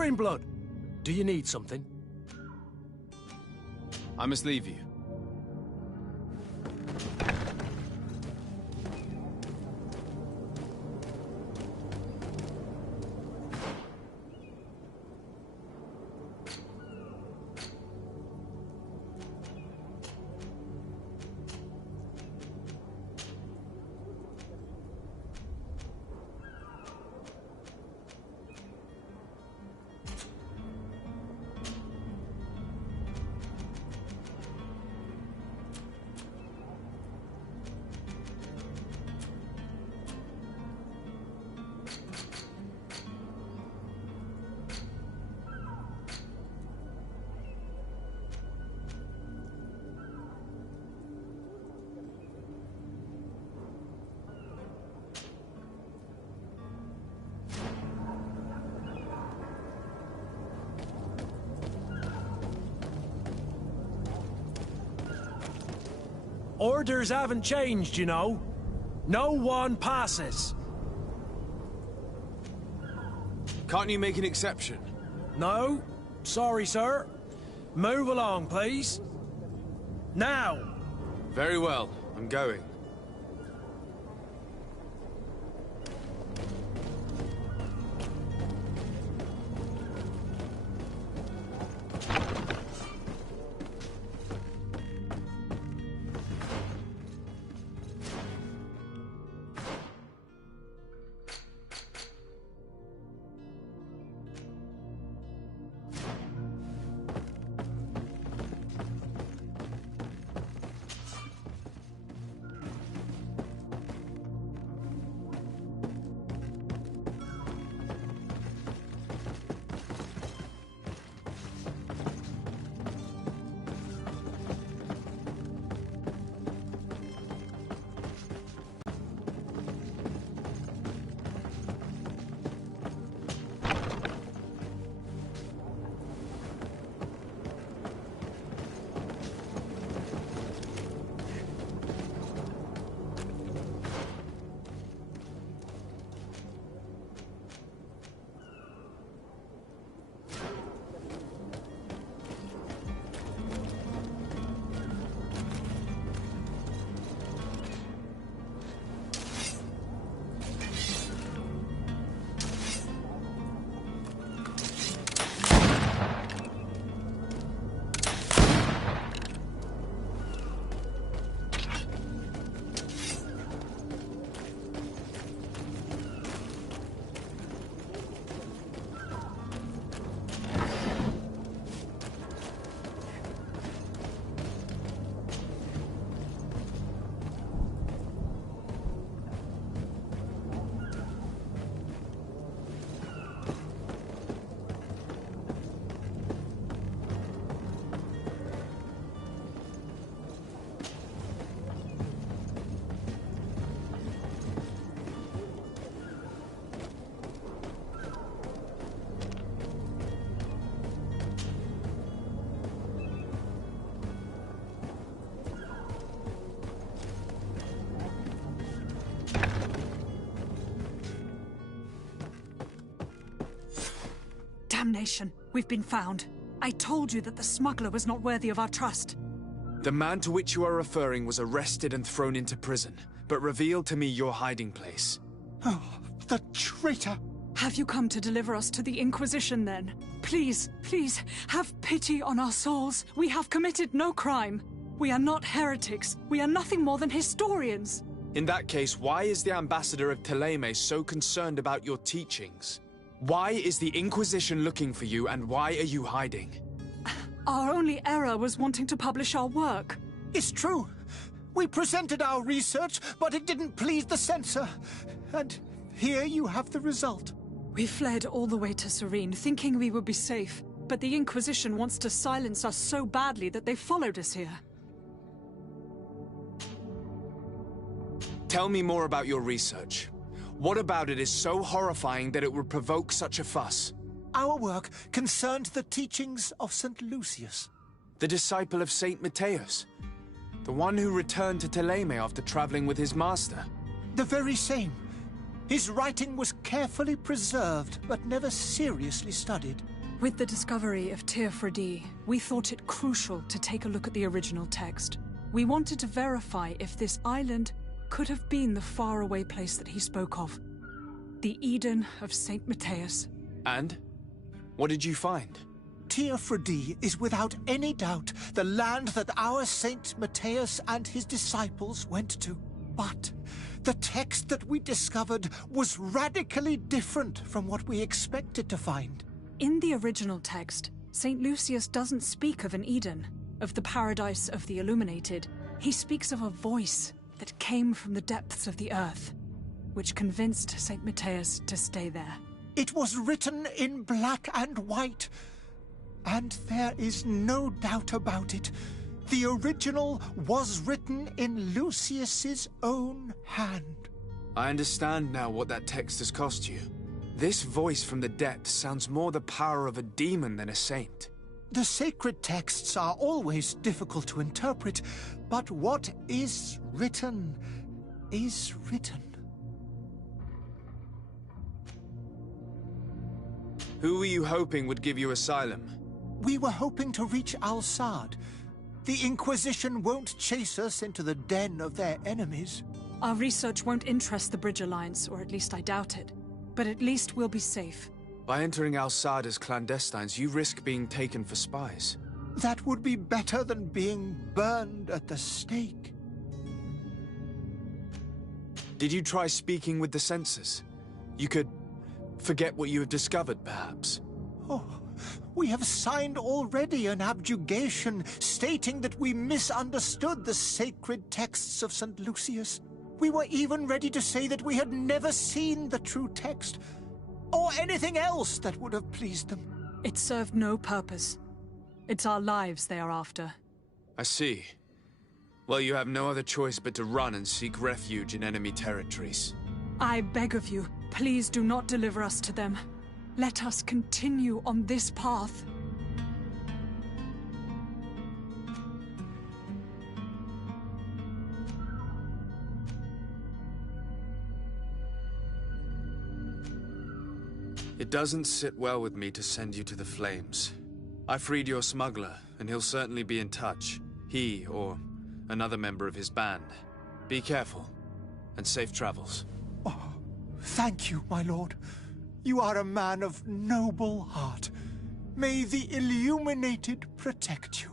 Greenblood, do you need something? I must leave you. Orders haven't changed, you know. No one passes. Can't you make an exception? No, sorry, sir. Move along, please. Now! Very well, I'm going. Damnation! We've been found. I told you that the smuggler was not worthy of our trust. The man to which you are referring was arrested and thrown into prison, but revealed to me your hiding place. Oh, the traitor! Have you come to deliver us to the Inquisition, then? Please, please, have pity on our souls. We have committed no crime. We are not heretics. We are nothing more than historians. In that case, why is the ambassador of Thélème so concerned about your teachings? Why is the Inquisition looking for you, and why are you hiding? Our only error was wanting to publish our work. It's true. We presented our research, but it didn't please the censor. And here you have the result. We fled all the way to Serene, thinking we would be safe. But the Inquisition wants to silence us so badly that they followed us here. Tell me more about your research. What about it is so horrifying that it would provoke such a fuss? Our work concerned the teachings of St. Lucius. The disciple of St. Matthias? The one who returned to Thélème after traveling with his master? The very same. His writing was carefully preserved, but never seriously studied. With the discovery of drb-obakeee, we thought it crucial to take a look at the original text. We wanted to verify if this island could have been the faraway place that he spoke of. The Eden of St. Matthias. And? What did you find? drb-obakeee is without any doubt the land that our Saint Matthias and his disciples went to. But the text that we discovered was radically different from what we expected to find. In the original text, St. Lucius doesn't speak of an Eden, of the paradise of the illuminated. He speaks of a voice that came from the depths of the earth, which convinced St. Matthias to stay there. It was written in black and white, and there is no doubt about it. The original was written in Lucius's own hand. I understand now what that text has cost you. This voice from the depths sounds more the power of a demon than a saint. The sacred texts are always difficult to interpret, but what is written is written. Who were you hoping would give you asylum? We were hoping to reach Al-Sad. The Inquisition won't chase us into the den of their enemies. Our research won't interest the Bridge Alliance, or at least I doubt it. But at least we'll be safe. By entering Al-Sad as clandestines, you risk being taken for spies. That would be better than being burned at the stake. Did you try speaking with the censors? You could forget what you have discovered, perhaps. Oh, we have signed already an abjugation stating that we misunderstood the sacred texts of St. Lucius. We were even ready to say that we had never seen the true text, or anything else that would have pleased them. It served no purpose. It's our lives they are after. I see. Well, you have no other choice but to run and seek refuge in enemy territories. I beg of you, please do not deliver us to them. Let us continue on this path. It doesn't sit well with me to send you to the flames. I freed your smuggler, and he'll certainly be in touch. He, or another member of his band. Be careful, and safe travels. Oh, thank you, my lord. You are a man of noble heart. May the Illuminated protect you.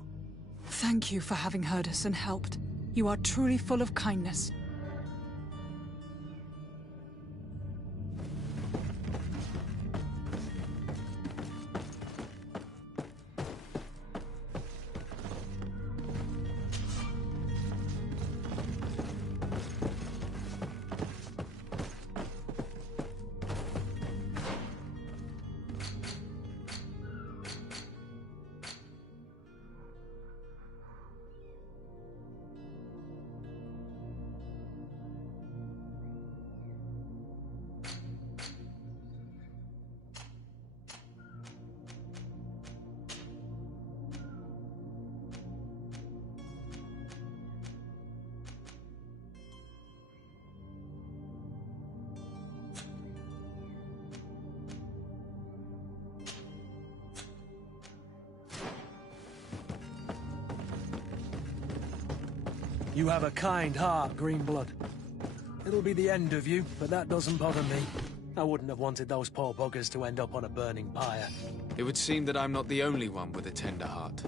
Thank you for having heard us and helped. You are truly full of kindness. You have a kind heart, Greenblood. It'll be the end of you, but that doesn't bother me. I wouldn't have wanted those poor buggers to end up on a burning pyre. It would seem that I'm not the only one with a tender heart.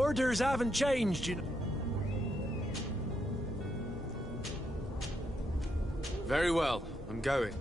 Orders haven't changed, you know. Very well, I'm going.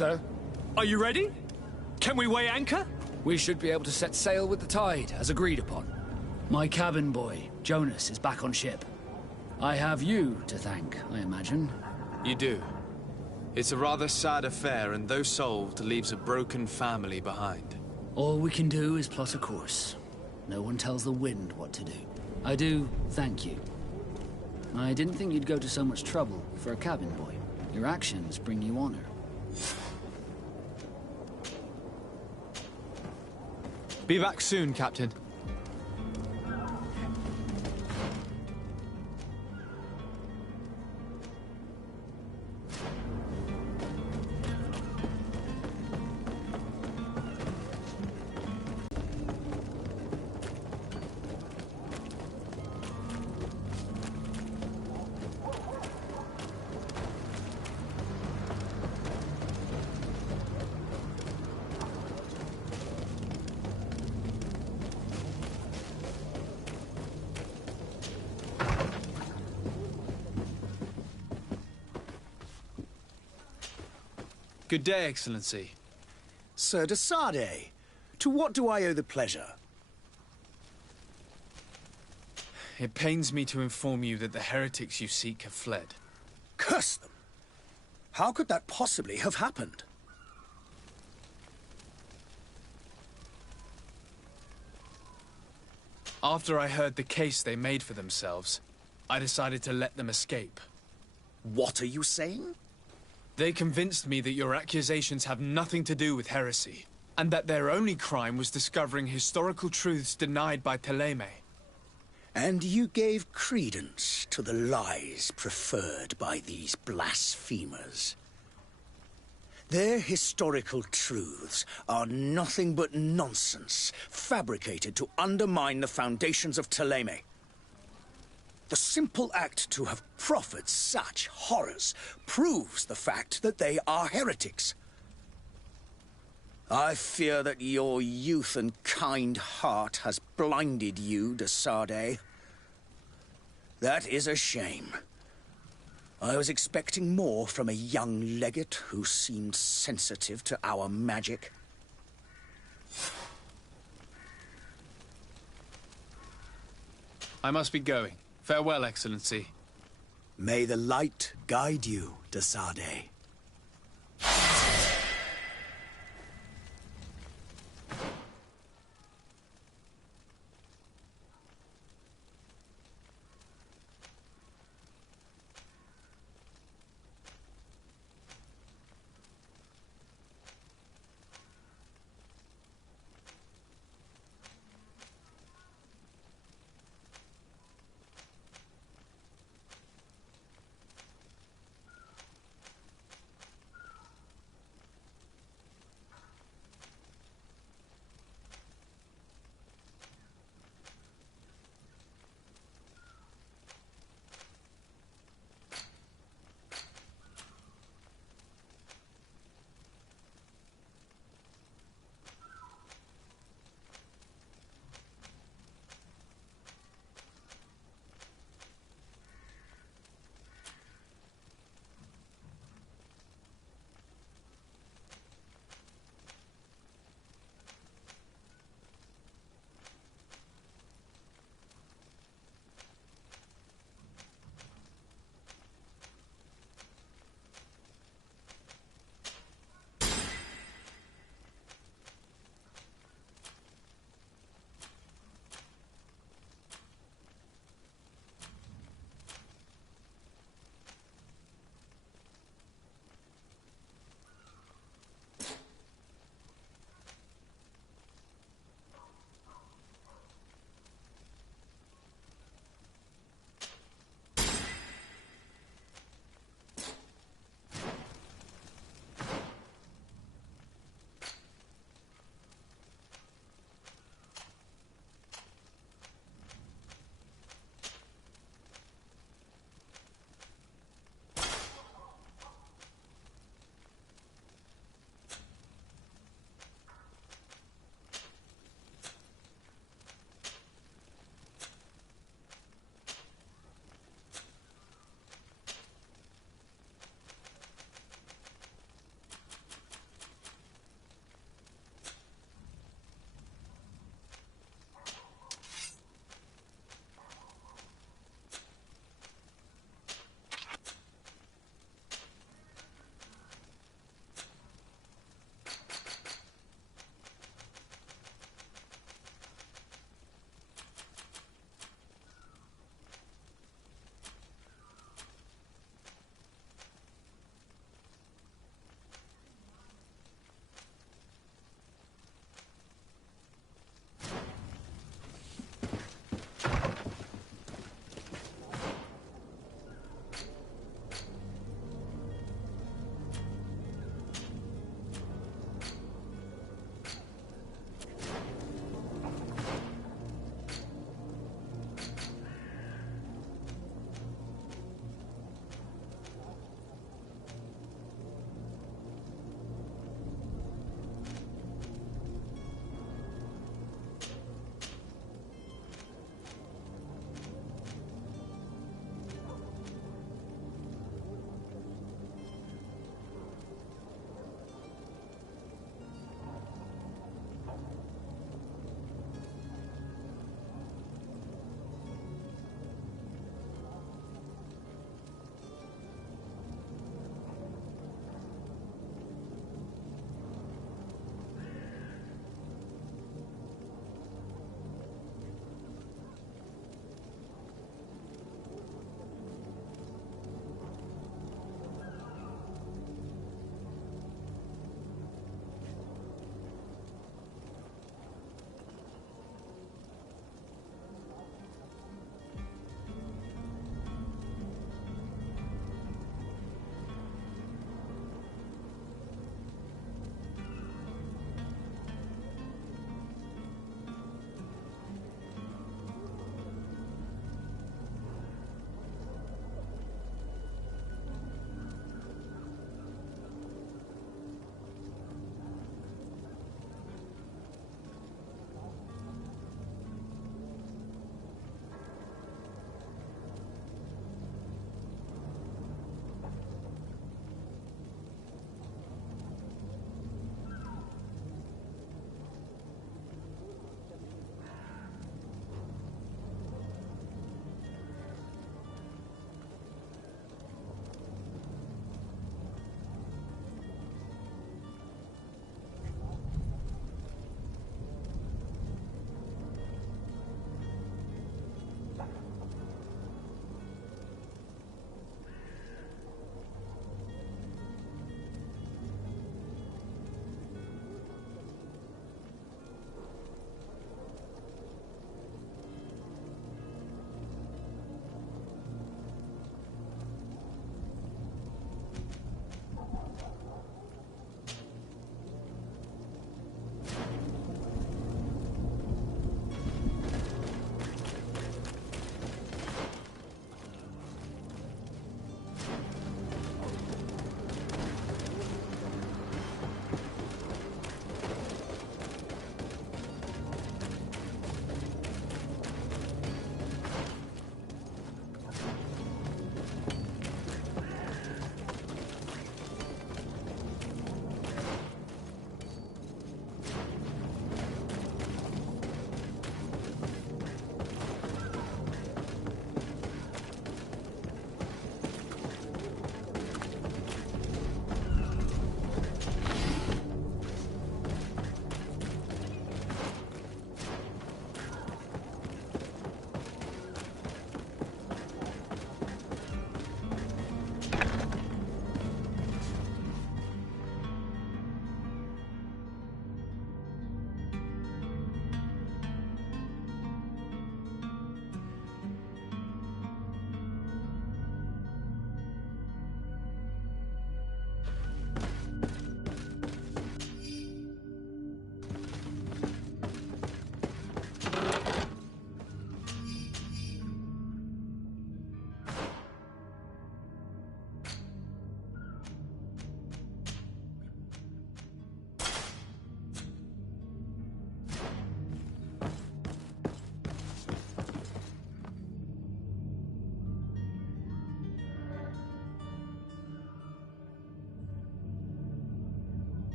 Sir, Are you ready? Can we weigh anchor? we should be able to set sail with the tide, as agreed upon. My cabin boy, Jonas, is back on ship. I have you to thank, I imagine. You do. It's a rather sad affair, and though solved, leaves a broken family behind. All we can do is plot a course. No one tells the wind what to do. I do thank you. I didn't think you'd go to so much trouble for a cabin boy. Your actions bring you honor. Be back soon, Captain. Good day, Excellency. Sir de Sardet, to what do I owe the pleasure? It pains me to inform you that the heretics you seek have fled. Curse them! How could that possibly have happened? After I heard the case they made for themselves, I decided to let them escape. What are you saying? They convinced me that your accusations have nothing to do with heresy, and that their only crime was discovering historical truths denied by Thélème. And you gave credence to the lies preferred by these blasphemers. Their historical truths are nothing but nonsense, fabricated to undermine the foundations of Thélème. The simple act to have proffered such horrors proves the fact that they are heretics. I fear that your youth and kind heart has blinded you, de Sardet. That is a shame. I was expecting more from a young legate who seemed sensitive to our magic. I must be going. Farewell, Excellency. May the light guide you, de Sardet.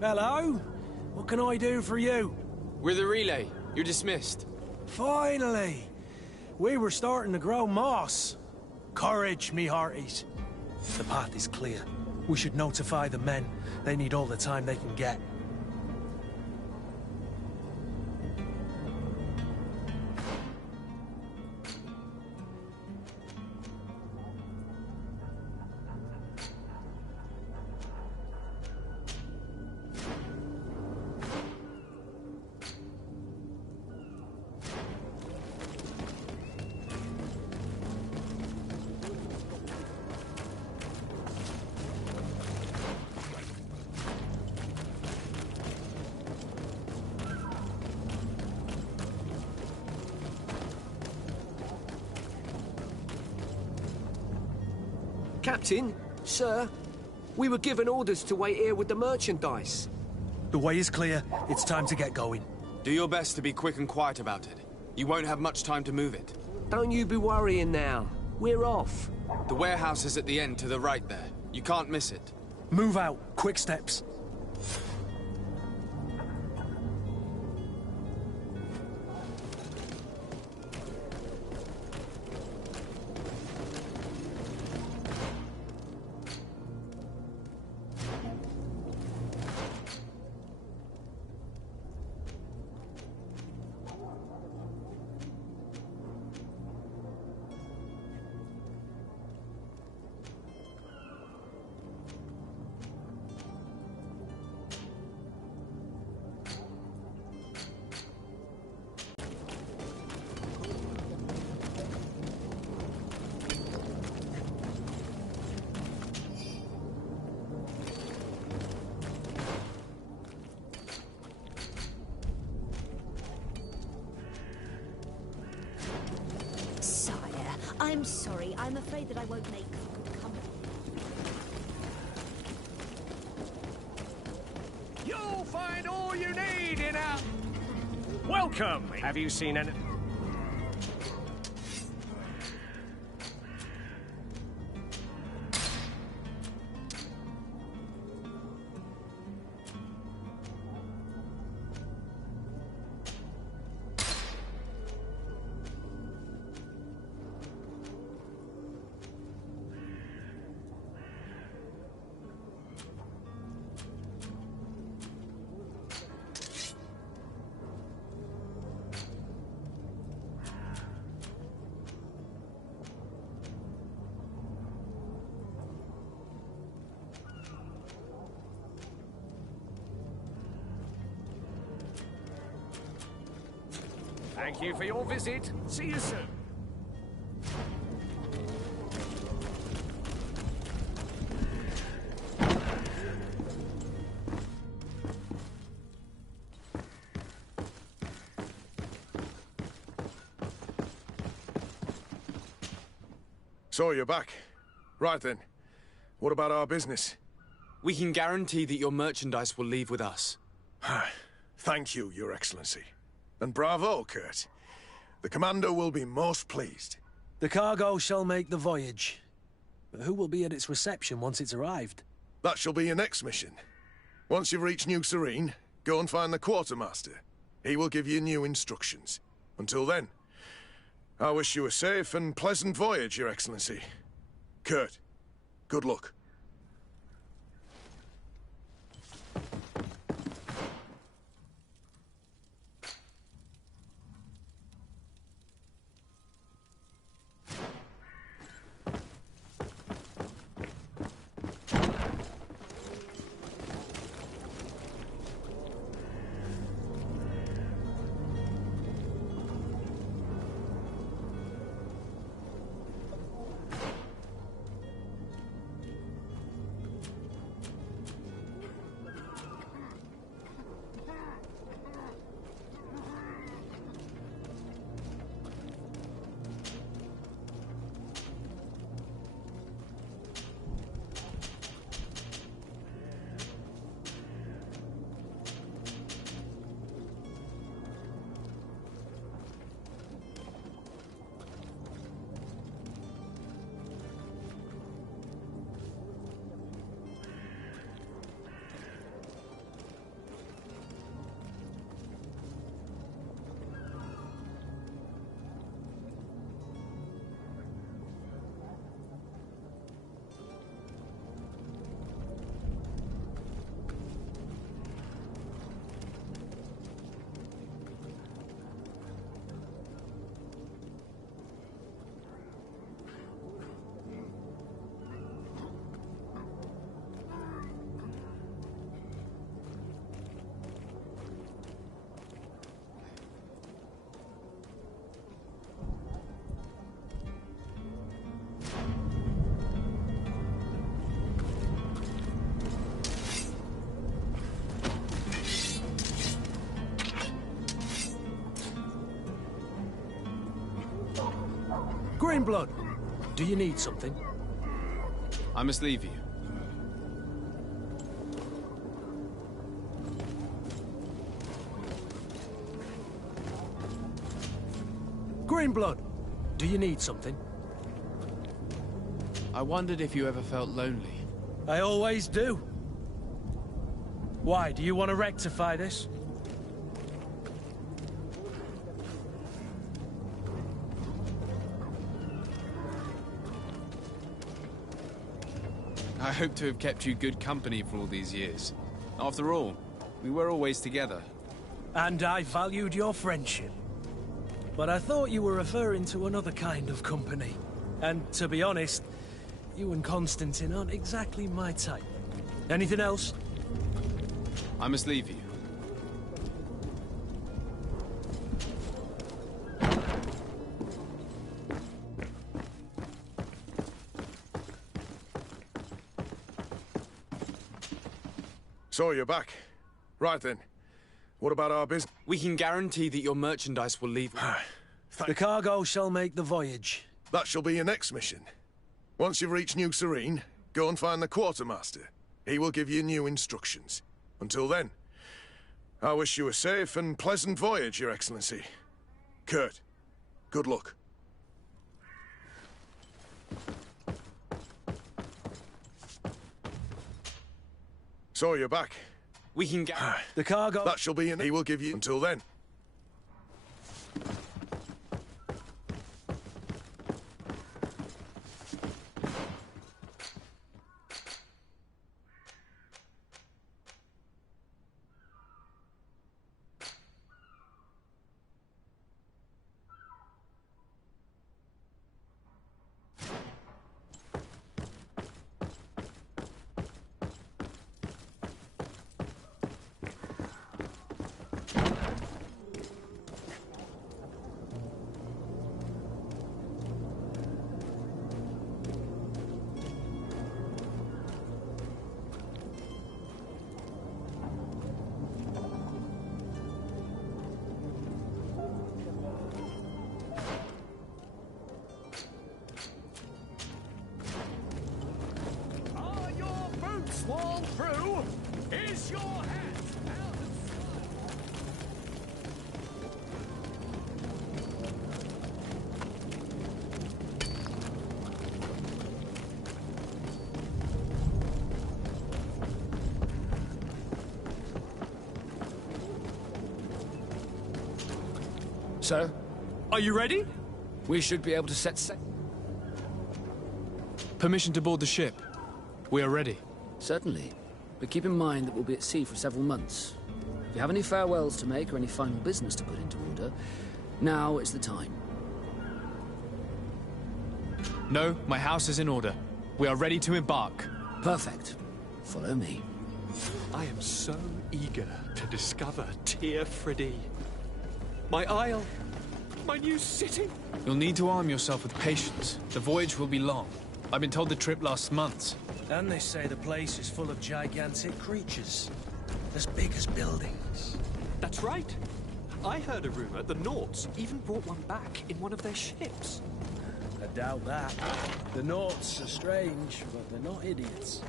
Hello? What can I do for you? We're the relay. You're dismissed. Finally! We were starting to grow moss. Courage, me hearties. The path is clear. We should notify the men. They need all the time they can get. Captain, sir, we were given orders to wait here with the merchandise. The way is clear. It's time to get going. Do your best to be quick and quiet about it. You won't have much time to move it. Don't you be worrying now. We're off. The warehouse is at the end to the right there. You can't miss it. Move out. Quick steps. I'm sorry. I'm afraid that I won't make good company. You'll find all you need in our... Welcome! Have you seen any... Thank you for your visit. See you soon. So you're back. Right then. What about our business? We can guarantee that your merchandise will leave with us. Thank you, Your Excellency. And bravo, Kurt. The Commander will be most pleased. The cargo shall make the voyage. But who will be at its reception once it's arrived? That shall be your next mission. Once you've reached New Serene, go and find the Quartermaster. He will give you new instructions. Until then, I wish you a safe and pleasant voyage, Your Excellency. Kurt, good luck. Greenblood, do you need something? I must leave you. Greenblood, do you need something? I wondered if you ever felt lonely. I always do. Why, do you want to rectify this? I hope to have kept you good company for all these years. After all, we were always together. And I valued your friendship. But I thought you were referring to another kind of company. And to be honest, you and Constantine aren't exactly my type. Anything else? I must leave you. So you're back. Right then. What about our business? We can guarantee that your merchandise will leave. The cargo shall make the voyage. That shall be your next mission. Once you've reached New Serene, go and find the quartermaster. He will give you new instructions. Until then, I wish you a safe and pleasant voyage, Your Excellency. Kurt, good luck. So you're back. We can get the cargo. That shall be in. He will give you until then. Swall through. Is your hat out of Sir? Are you ready? We should be able to set sail. permission to board the ship. We are ready. Certainly. But keep in mind that we'll be at sea for several months. If you have any farewells to make or any final business to put into order, now is the time. No, my house is in order. We are ready to embark. Perfect. Follow me. I am so eager to discover Tyr Friddy. My isle. My new city. You'll need to arm yourself with patience. The voyage will be long. I've been told the trip lasts months. And they say the place is full of gigantic creatures. As big as buildings. That's right. I heard a rumor the Nauts even brought one back in one of their ships. I doubt that. The Nauts are strange, but they're not idiots.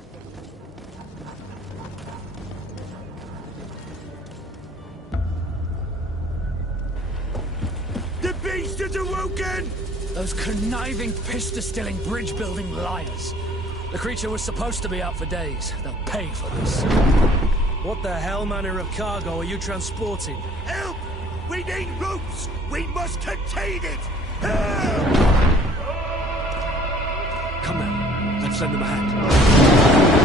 The beast is awoken! Those conniving, pista-stilling, bridge-building liars. The creature was supposed to be out for days. They'll pay for this. What the hell manner of cargo are you transporting? Help! We need ropes! We must contain it! Help! Come now. Let's lend them a hand.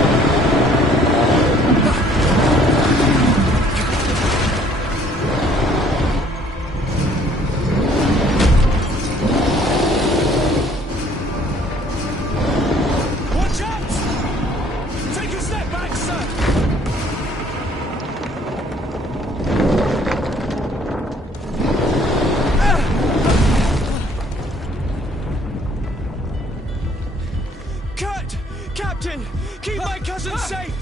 Captain! Keep my cousin safe!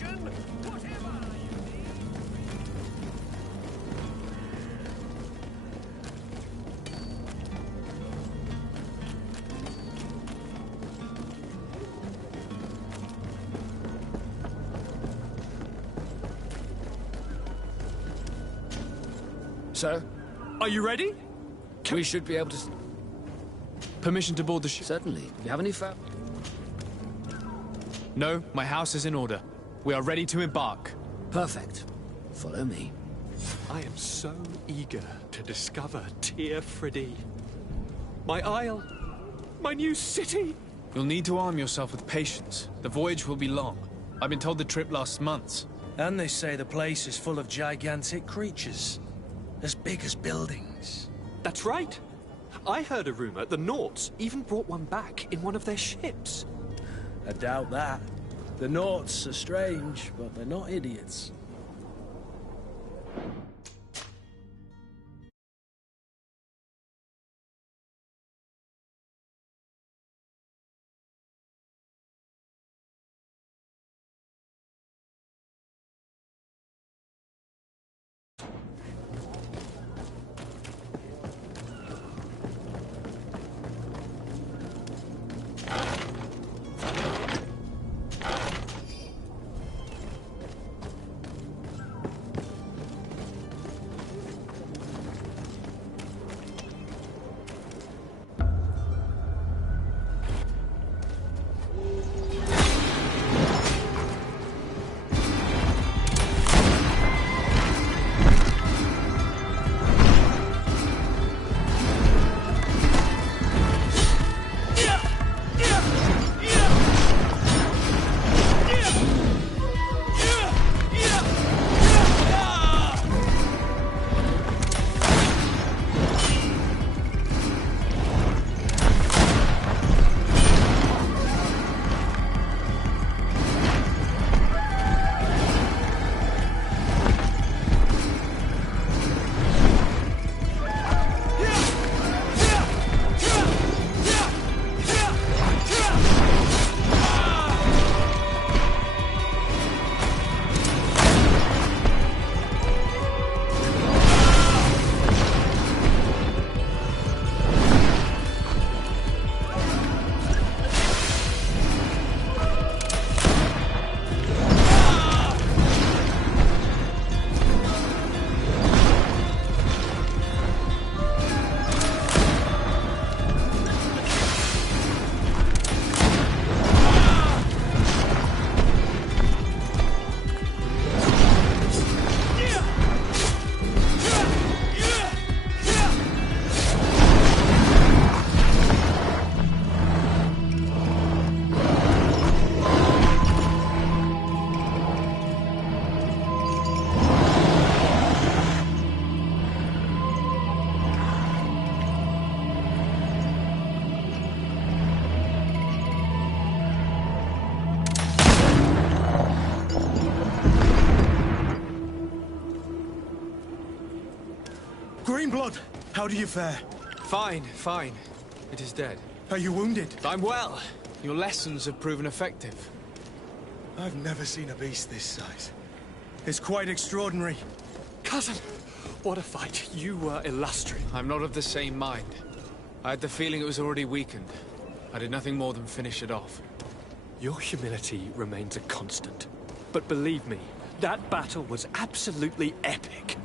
mission, whatever you need. Sir? Are you ready? We should be able to... Permission to board the ship? Certainly. Do you have any No, my house is in order. We are ready to embark. Perfect. Follow me. I am so eager to discover Tear Friddy. My isle. My new city. You'll need to arm yourself with patience. The voyage will be long. I've been told the trip lasts months. And they say the place is full of gigantic creatures. As big as buildings. That's right. I heard a rumor the Nauts even brought one back in one of their ships. I doubt that. The Nauts are strange, but they're not idiots. Greenblood, how do you fare? Fine, fine. It is dead. Are you wounded? I'm well. Your lessons have proven effective. I've never seen a beast this size. It's quite extraordinary. Cousin, what a fight. You were illustrious. I'm not of the same mind. I had the feeling it was already weakened. I did nothing more than finish it off. Your humility remains a constant. But believe me, that battle was absolutely epic.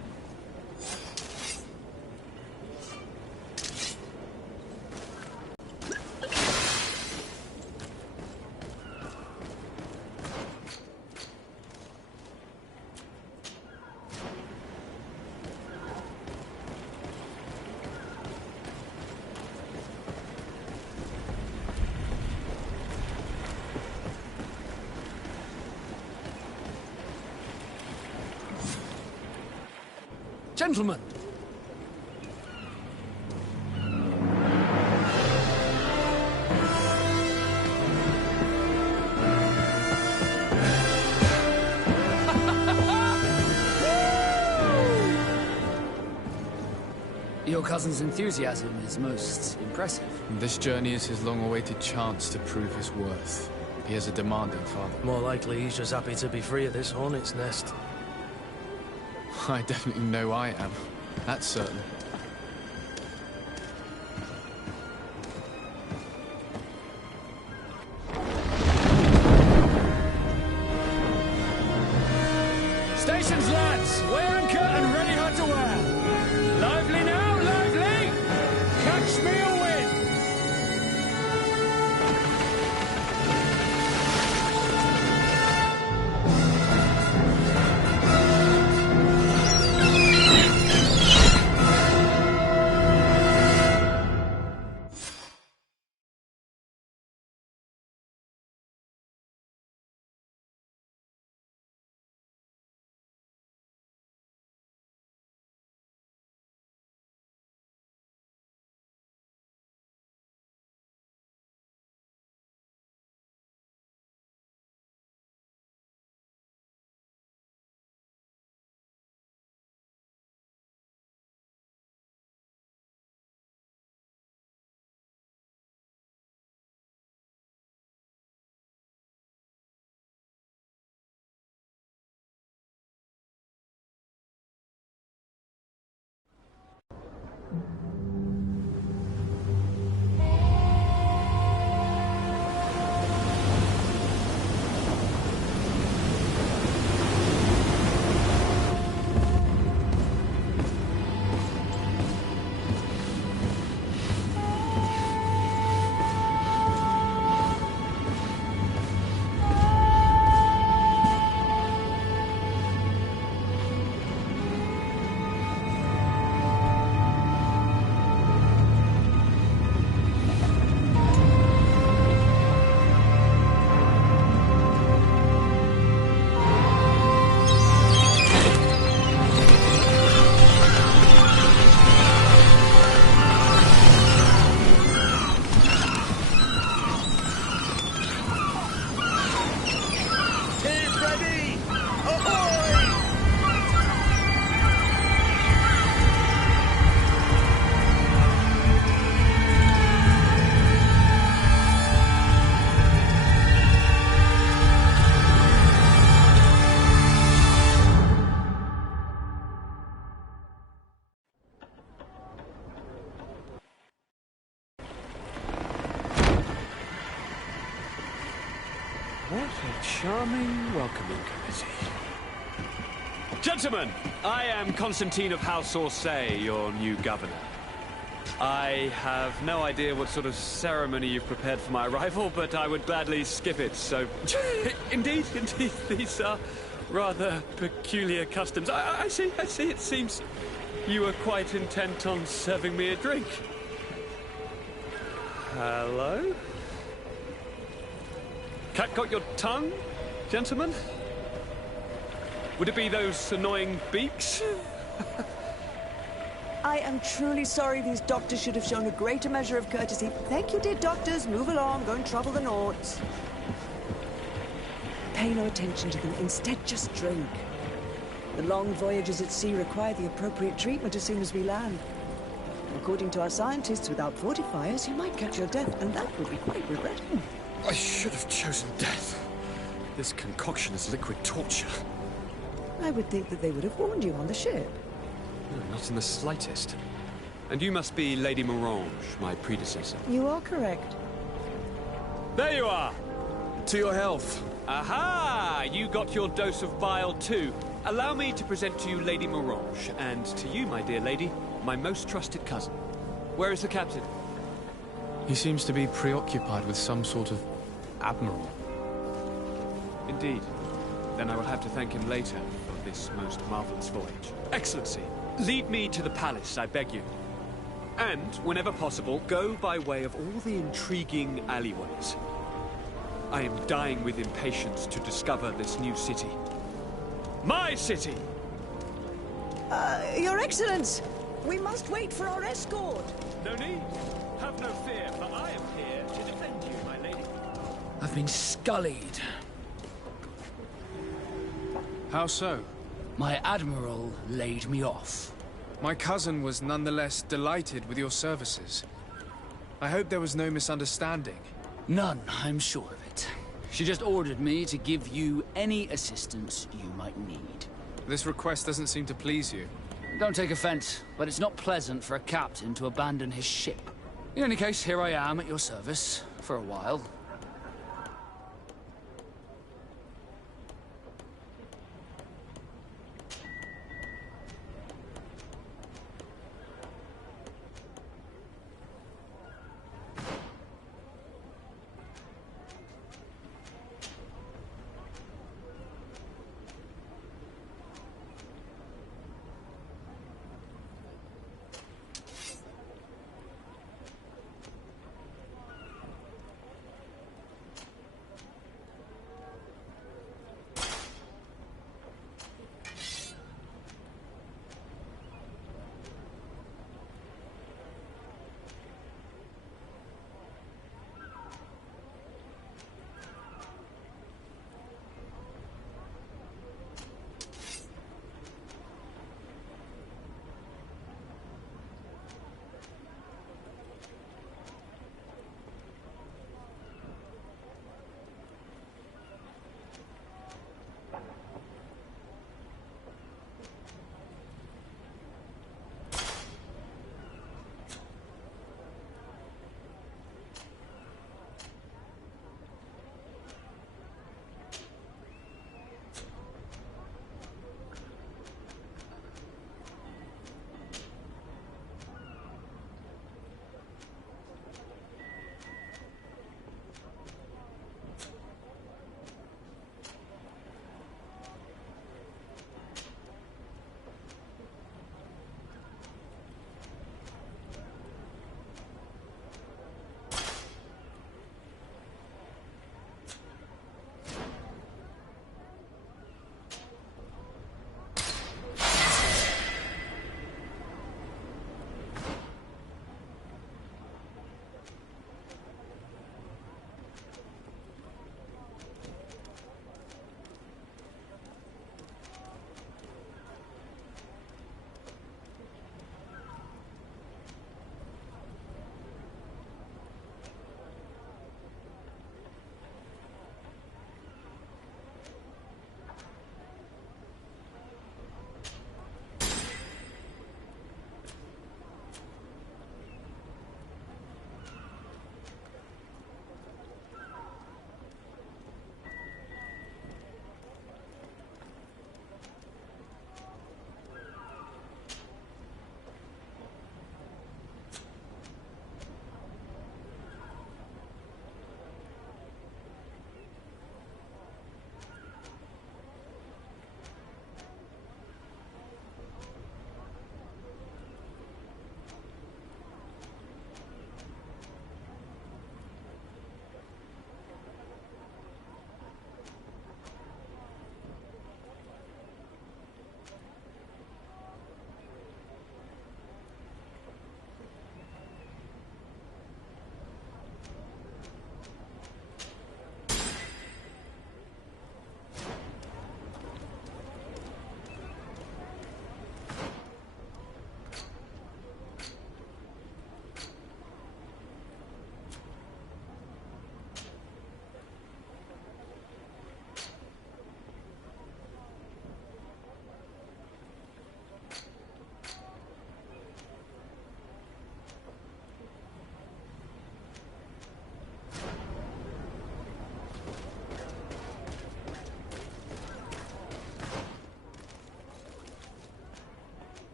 Gentlemen! Your cousin's enthusiasm is most impressive. And this journey is his long-awaited chance to prove his worth. He has a demanding father. More likely he's just happy to be free of this hornet's nest. I definitely know I am. That's certain. Stations, lads! Weigh anchor and ready hard to wear! Lively now, lively! Catch me a wind! What a charming welcoming committee. Gentlemen, I am Constantine of House Orsay, your new governor. I have no idea what sort of ceremony you've prepared for my arrival, but I would gladly skip it, so... Indeed, these are rather peculiar customs. I see, it seems you were quite intent on serving me a drink. Hello? Cat got your tongue, gentlemen? Would it be those annoying beaks? I am truly sorry. These doctors should have shown a greater measure of courtesy. Thank you, dear doctors. Move along. Go and trouble the Nords. Pay no attention to them. Instead, just drink. The long voyages at sea require the appropriate treatment as soon as we land. According to our scientists, without fortifiers, you might catch your death, and that would be quite regrettable. I should have chosen death. This concoction is liquid torture. I would think that they would have warned you on the ship. No, not in the slightest. And you must be Lady Morange, my predecessor. You are correct. There you are! To your health. Aha! You got your dose of bile too. Allow me to present to you Lady Morange, and to you, my dear lady, my most trusted cousin. Where is the captain? He seems to be preoccupied with some sort of admiral. Indeed. Then I will have to thank him later for this most marvelous voyage. Excellency, lead me to the palace, I beg you. And, whenever possible, go by way of all the intriguing alleyways. I am dying with impatience to discover this new city. My city! Your Excellence! We must wait for our escort! No need. Have no fear, for I am here to defend you, my lady. I've been scullied. How so? My admiral laid me off. My cousin was nonetheless delighted with your services. I hope there was no misunderstanding. None, I'm sure of it. She just ordered me to give you any assistance you might need. This request doesn't seem to please you. Don't take offense, but it's not pleasant for a captain to abandon his ship. In any case, here I am at your service, for a while.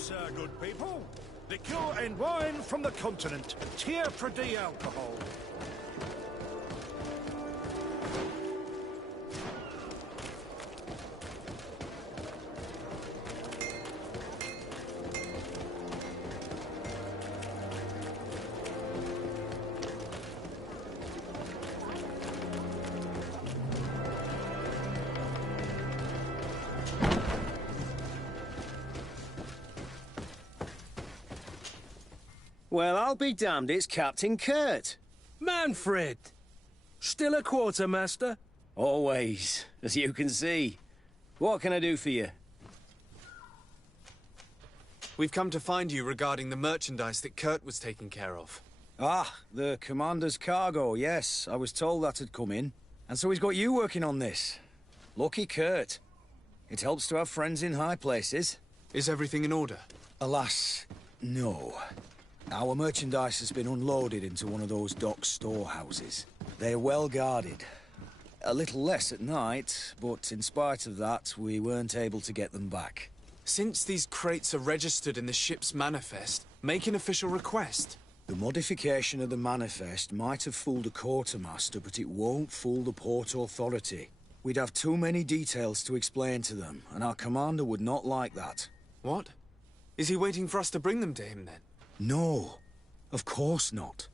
closer, good people. Liqueur and wine from the continent. Drb-obakeee alcohol. Well, I'll be damned, it's Captain Kurt. Manfred! Still a quartermaster? Always, as you can see. What can I do for you? We've come to find you regarding the merchandise that Kurt was taking care of. Ah, the commander's cargo, yes. I was told that had come in. And so he's got you working on this. Lucky Kurt. It helps to have friends in high places. Is everything in order? Alas, no. Our merchandise has been unloaded into one of those dock storehouses. They're well guarded. A little less at night, but in spite of that, we weren't able to get them back. Since these crates are registered in the ship's manifest, make an official request. The modification of the manifest might have fooled a quartermaster, but it won't fool the Port Authority. We'd have too many details to explain to them, and our commander would not like that. What? Is he waiting for us to bring them to him, then? No, of course not.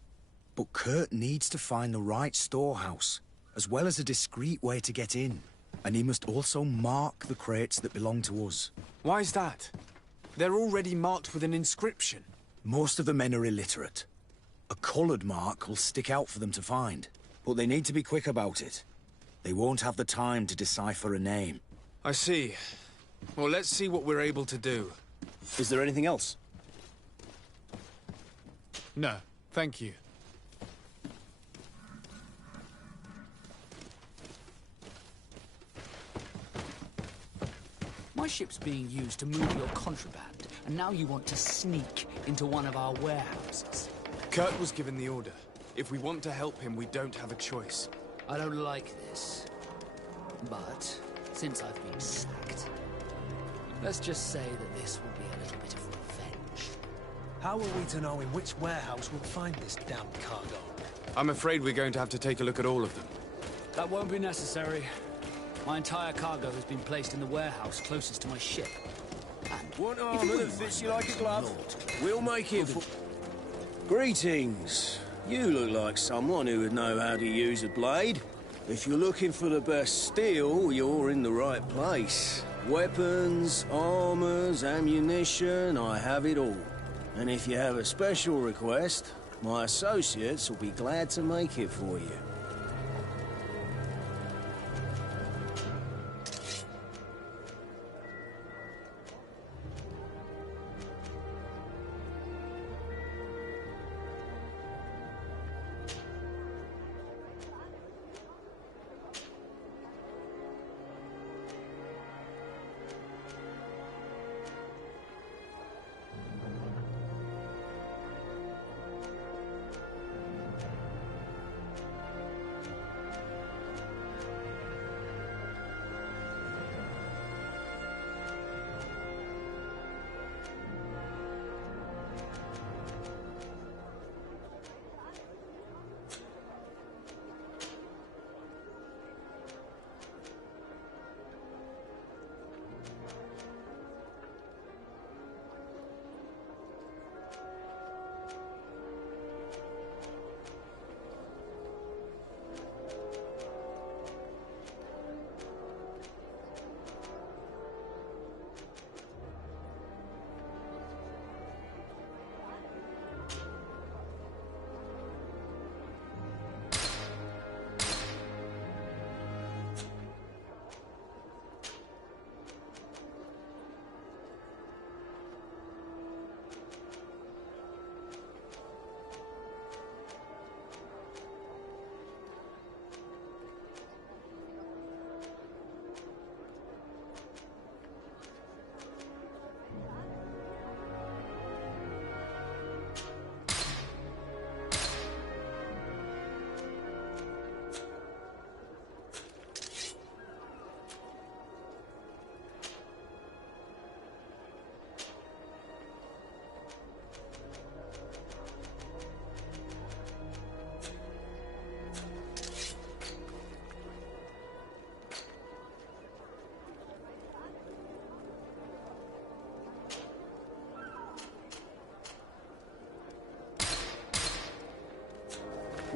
But Kurt needs to find the right storehouse, as well as a discreet way to get in. And he must also mark the crates that belong to us. Why is that? They're already marked with an inscription. Most of the men are illiterate. A coloured mark will stick out for them to find, but they need to be quick about it. They won't have the time to decipher a name. I see. Well, let's see what we're able to do. Is there anything else? No, thank you. My ship's being used to move your contraband, and now you want to sneak into one of our warehouses. Kurt was given the order. If we want to help him, we don't have a choice. I don't like this. But, since I've been sacked, let's just say that this will be a little bit of revenge. How are we to know in which warehouse we'll find this damn cargo? I'm afraid we're going to have to take a look at all of them. That won't be necessary. My entire cargo has been placed in the warehouse closest to my ship. And one armor that fits you like a glove. We'll make it for... Greetings. You look like someone who would know how to use a blade. If you're looking for the best steel, you're in the right place. Weapons, armors, ammunition, I have it all. And if you have a special request, my associates will be glad to make it for you.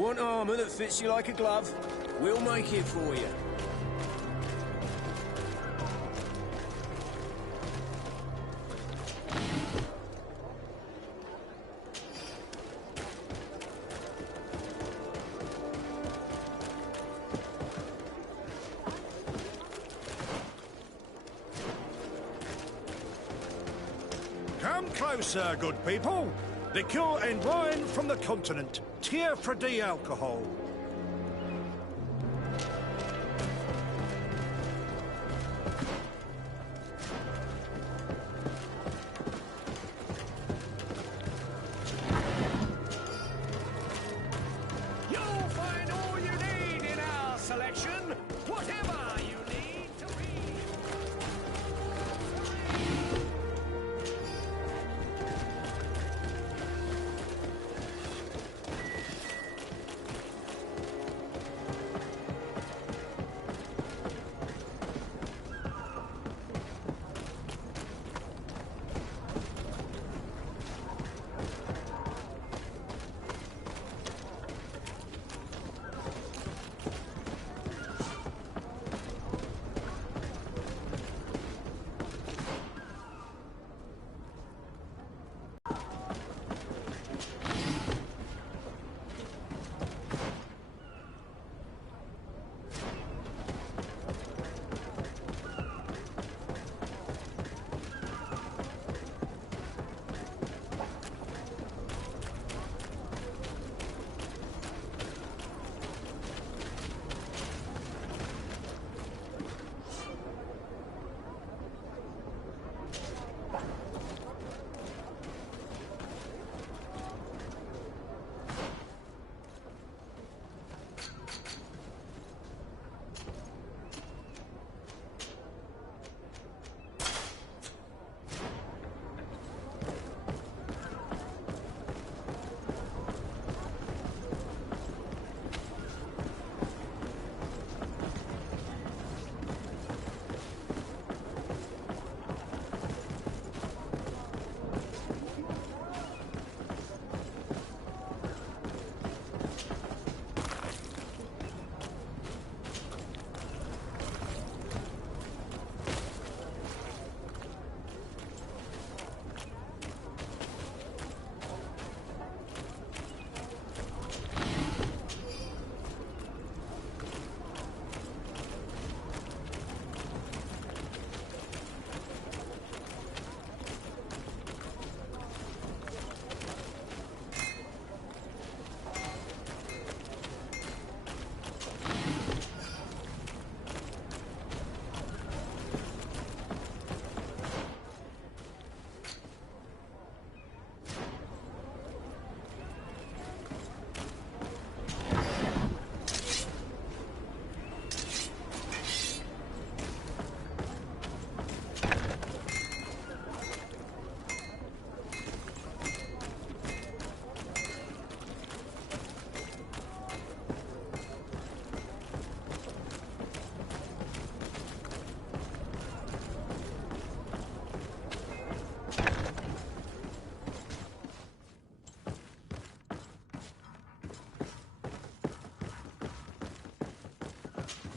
Want armor that fits you like a glove? We'll make it for you. Come closer, good people. Liqueur and wine from the continent. Tier for alcohol. You'll find all you need in our selection. Whatever you need to read.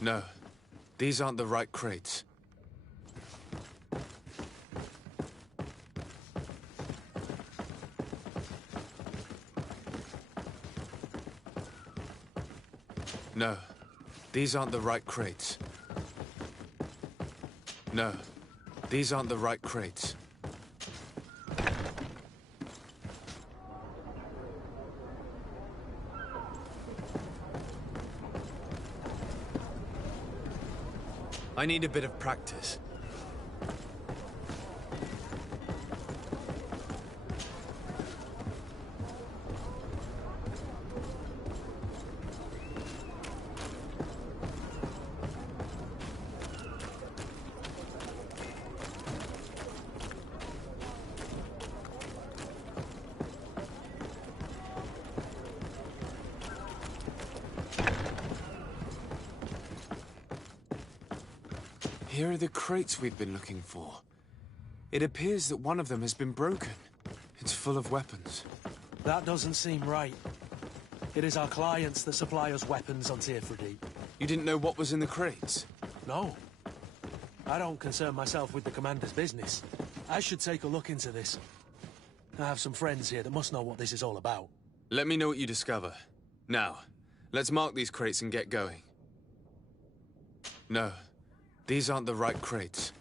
No, these aren't the right crates. No, these aren't the right crates. No, these aren't the right crates. I need a bit of practice. Here are the crates we've been looking for. It appears that one of them has been broken. It's full of weapons. That doesn't seem right. It is our clients that supply us weapons on Tearfreddy. You didn't know what was in the crates? No. I don't concern myself with the commander's business. I should take a look into this. I have some friends here that must know what this is all about. Let me know what you discover. Now, let's mark these crates and get going. No, these aren't the right crates.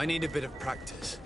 I need a bit of practice.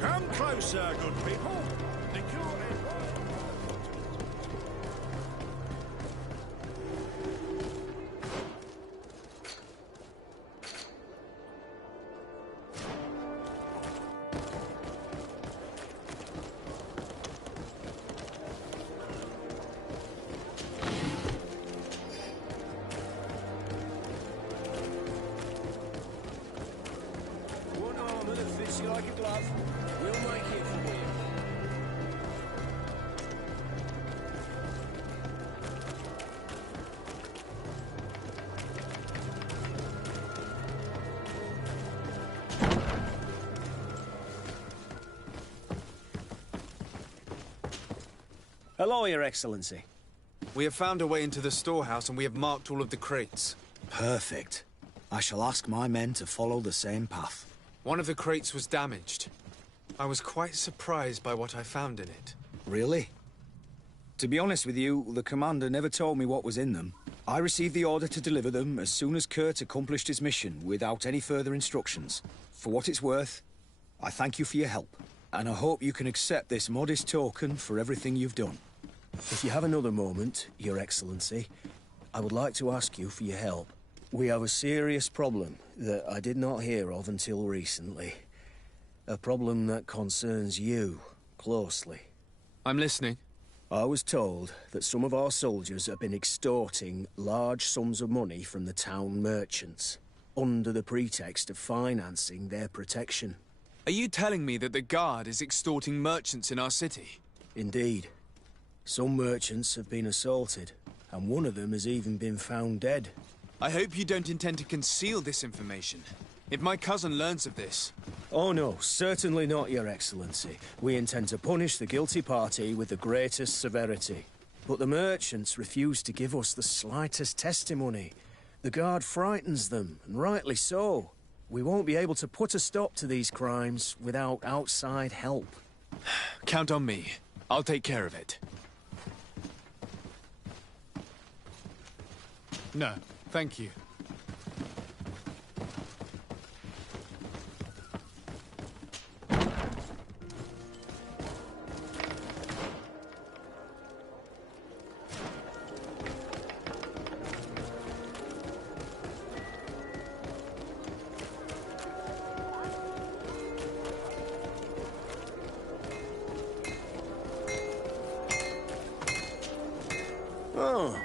Come closer, good people. The cure and One armour that fits you like a glove. We'll make it for you. Hello, Your Excellency. We have found a way into the storehouse and we have marked all of the crates. Perfect. I shall ask my men to follow the same path. One of the crates was damaged. I was quite surprised by what I found in it. Really? To be honest with you, the commander never told me what was in them. I received the order to deliver them as soon as Kurt accomplished his mission without any further instructions. For what it's worth, I thank you for your help, and I hope you can accept this modest token for everything you've done. If you have another moment, Your Excellency, I would like to ask you for your help. We have a serious problem that I did not hear of until recently. A problem that concerns you closely. I'm listening. I was told that some of our soldiers have been extorting large sums of money from the town merchants, under the pretext of financing their protection. Are you telling me that the Guard is extorting merchants in our city? Indeed. Some merchants have been assaulted, and one of them has even been found dead. I hope you don't intend to conceal this information. If my cousin learns of this... Oh no, certainly not, Your Excellency. We intend to punish the guilty party with the greatest severity. But the merchants refuse to give us the slightest testimony. The Guard frightens them, and rightly so. We won't be able to put a stop to these crimes without outside help. Count on me. I'll take care of it. No, thank you. Oh,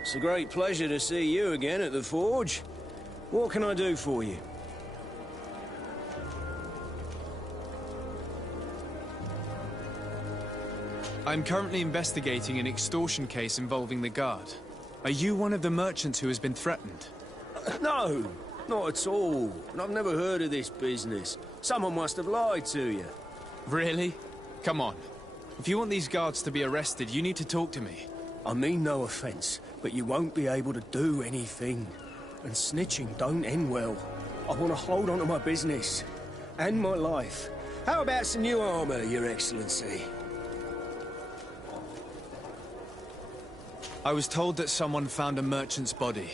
it's a great pleasure to see you again at the forge. What can I do for you? I'm currently investigating an extortion case involving the Guard. Are you one of the merchants who has been threatened? No, not at all. And I've never heard of this business. Someone must have lied to you. Really? Come on. If you want these guards to be arrested, you need to talk to me. I mean no offense, but you won't be able to do anything. And snitching don't end well. I want to hold on to my business. And my life. How about some new armor, Your Excellency? I was told that someone found a merchant's body.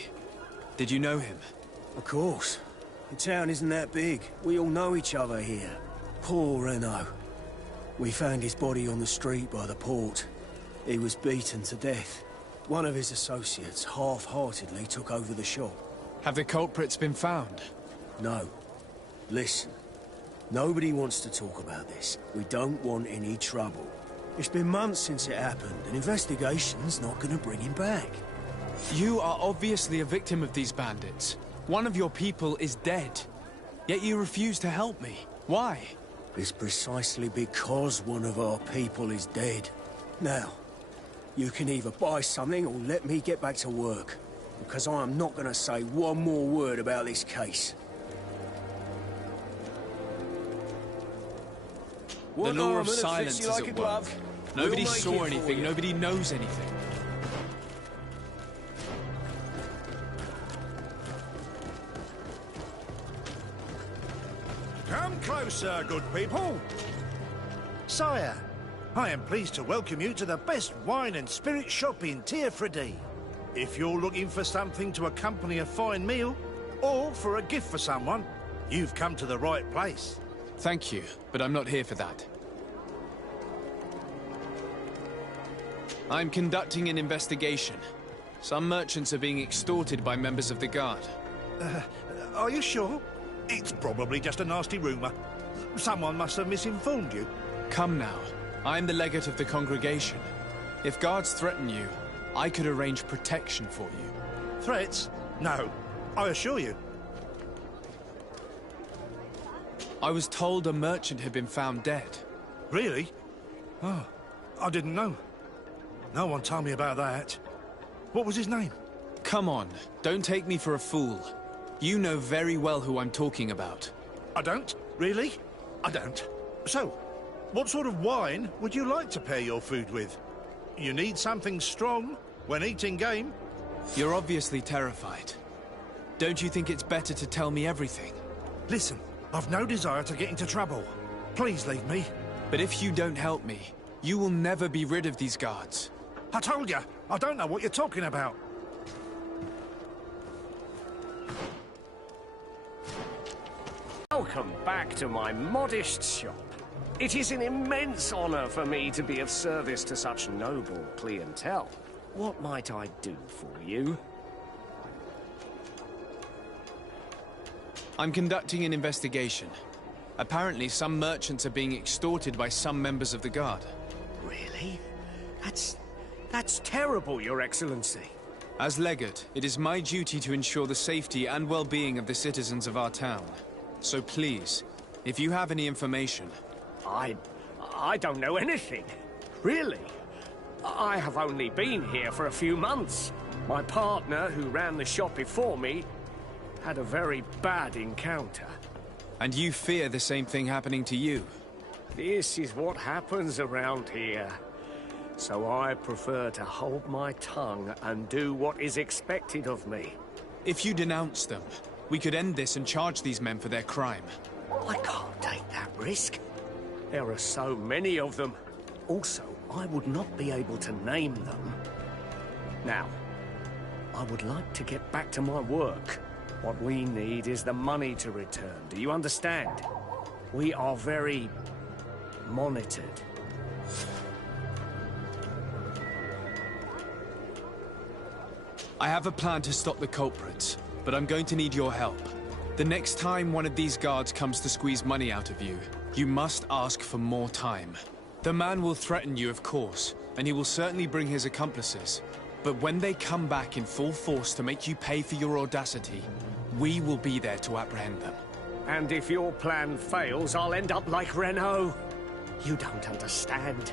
Did you know him? Of course. The town isn't that big. We all know each other here. Poor Renault. We found his body on the street by the port. He was beaten to death. One of his associates half-heartedly took over the shop. Have the culprits been found? No. Listen. Nobody wants to talk about this. We don't want any trouble. It's been months since it happened. An investigation's not gonna bring him back. You are obviously a victim of these bandits. One of your people is dead. Yet you refuse to help me. Why? It's precisely because one of our people is dead. Now, you can either buy something or let me get back to work. Because I am not gonna say one more word about this case. The law of silence is at work. Nobody saw anything, nobody knows anything. Come closer, good people. Sire, I am pleased to welcome you to the best wine and spirit shop in Tearfredy. If you're looking for something to accompany a fine meal, or for a gift for someone, you've come to the right place. Thank you, but I'm not here for that. I'm conducting an investigation. Some merchants are being extorted by members of the Guard. Are you sure? It's probably just a nasty rumor. Someone must have misinformed you. Come now. I'm the legate of the congregation. If guards threaten you, I could arrange protection for you. Threats? No, I assure you. I was told a merchant had been found dead. Really? Oh, I didn't know. No one told me about that. What was his name? Come on, don't take me for a fool. You know very well who I'm talking about. I don't? Really? I don't. So, what sort of wine would you like to pair your food with? You need something strong when eating game? You're obviously terrified. Don't you think it's better to tell me everything? Listen, I've no desire to get into trouble. Please leave me. But if you don't help me, you will never be rid of these guards. I told you, I don't know what you're talking about. Welcome back to my modest shop. It is an immense honor for me to be of service to such noble clientele. What might I do for you? I'm conducting an investigation. Apparently, some merchants are being extorted by some members of the Guard. Really? That's terrible, Your Excellency. As legate, it is my duty to ensure the safety and well-being of the citizens of our town. So please, if you have any information... I don't know anything. Really? I have only been here for a few months. My partner, who ran the shop before me, had a very bad encounter. And you fear the same thing happening to you? This is what happens around here. So I prefer to hold my tongue and do what is expected of me. If you denounce them, we could end this and charge these men for their crime. I can't take that risk. There are so many of them. Also, I would not be able to name them. Now, I would like to get back to my work. What we need is the money to return. Do you understand? We are very monitored. I have a plan to stop the culprits, but I'm going to need your help. The next time one of these guards comes to squeeze money out of you, you must ask for more time. The man will threaten you, of course, and he will certainly bring his accomplices. But when they come back in full force to make you pay for your audacity, we will be there to apprehend them. And if your plan fails, I'll end up like Renault. You don't understand.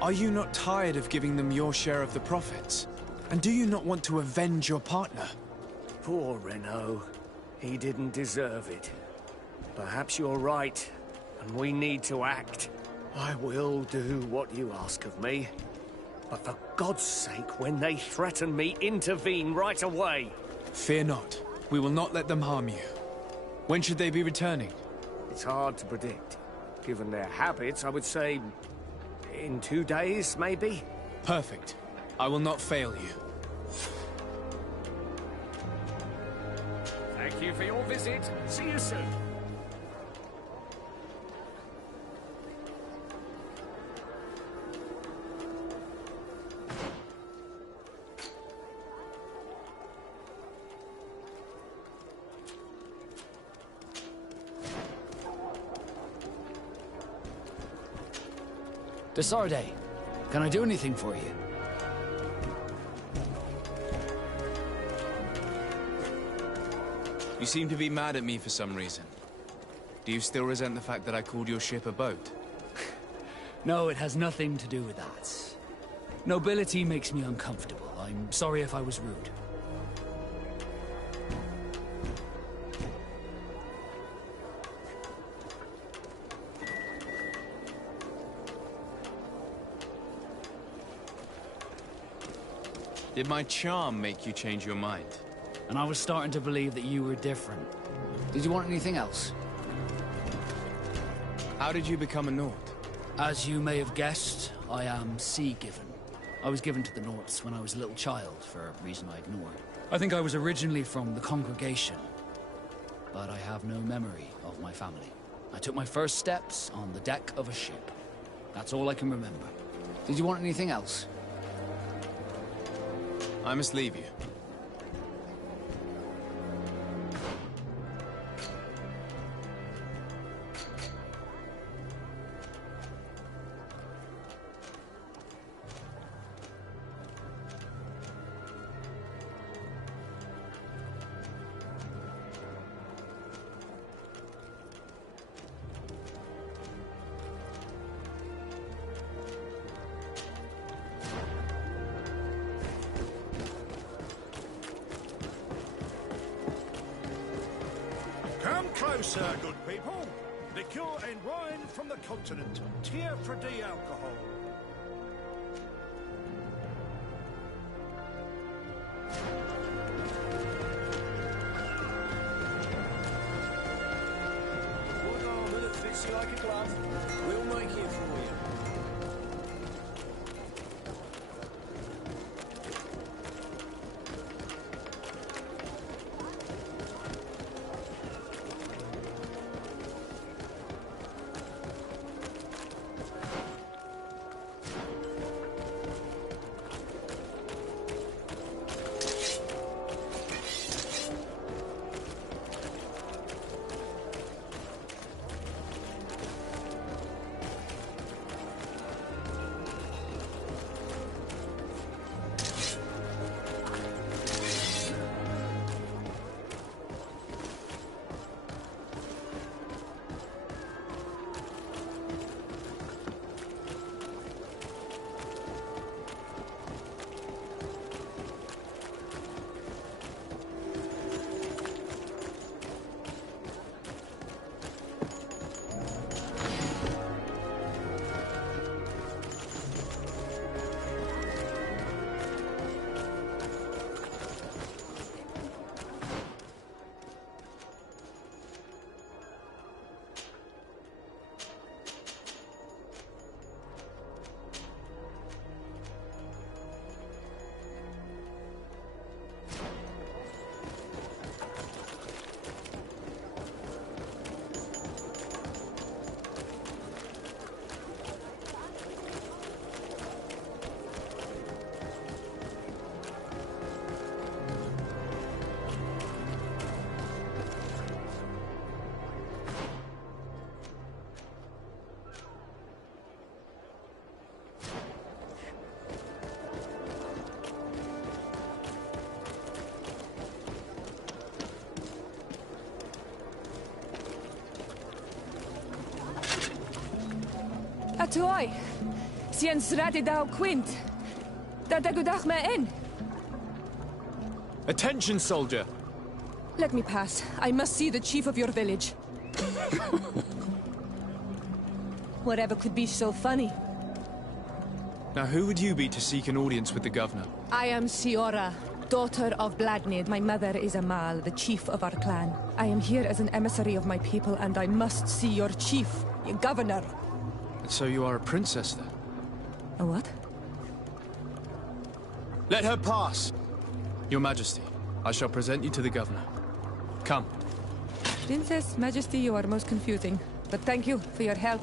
Are you not tired of giving them your share of the profits? And do you not want to avenge your partner? Poor Renault. He didn't deserve it. Perhaps you're right, and we need to act. I will do what you ask of me. But for God's sake, when they threaten me, intervene right away. Fear not. We will not let them harm you. When should they be returning? It's hard to predict. Given their habits, I would say... in 2 days, maybe? Perfect. I will not fail you. Thank you for your visit. See you soon. Desarde, can I do anything for you? You seem to be mad at me for some reason. Do you still resent the fact that I called your ship a boat? No, it has nothing to do with that. Nobility makes me uncomfortable. I'm sorry if I was rude. Did my charm make you change your mind? And I was starting to believe that you were different. Did you want anything else? How did you become a Nord? As you may have guessed, I am sea-given. I was given to the Norts when I was a little child, for a reason I ignored. I think I was originally from the Congregation, but I have no memory of my family. I took my first steps on the deck of a ship. That's all I can remember. Did you want anything else? I must leave you. Come closer, good people. Liqueur and wine from the continent. Tier for D alcohol. One armor that fits you like a glove. We'll make it for you. Atuai, sian sradi dau quint. Da dagudach me in. Attention, soldier! Let me pass. I must see the chief of your village. Whatever could be so funny? Now who would you be to seek an audience with the governor? I am Siora, daughter of Bladnid. My mother is Amal, the chief of our clan. I am here as an emissary of my people, and I must see your chief, your governor. So you are a princess, then? A what? Let her pass! Your Majesty, I shall present you to the governor. Come. Princess, Majesty, you are most confusing. But thank you for your help.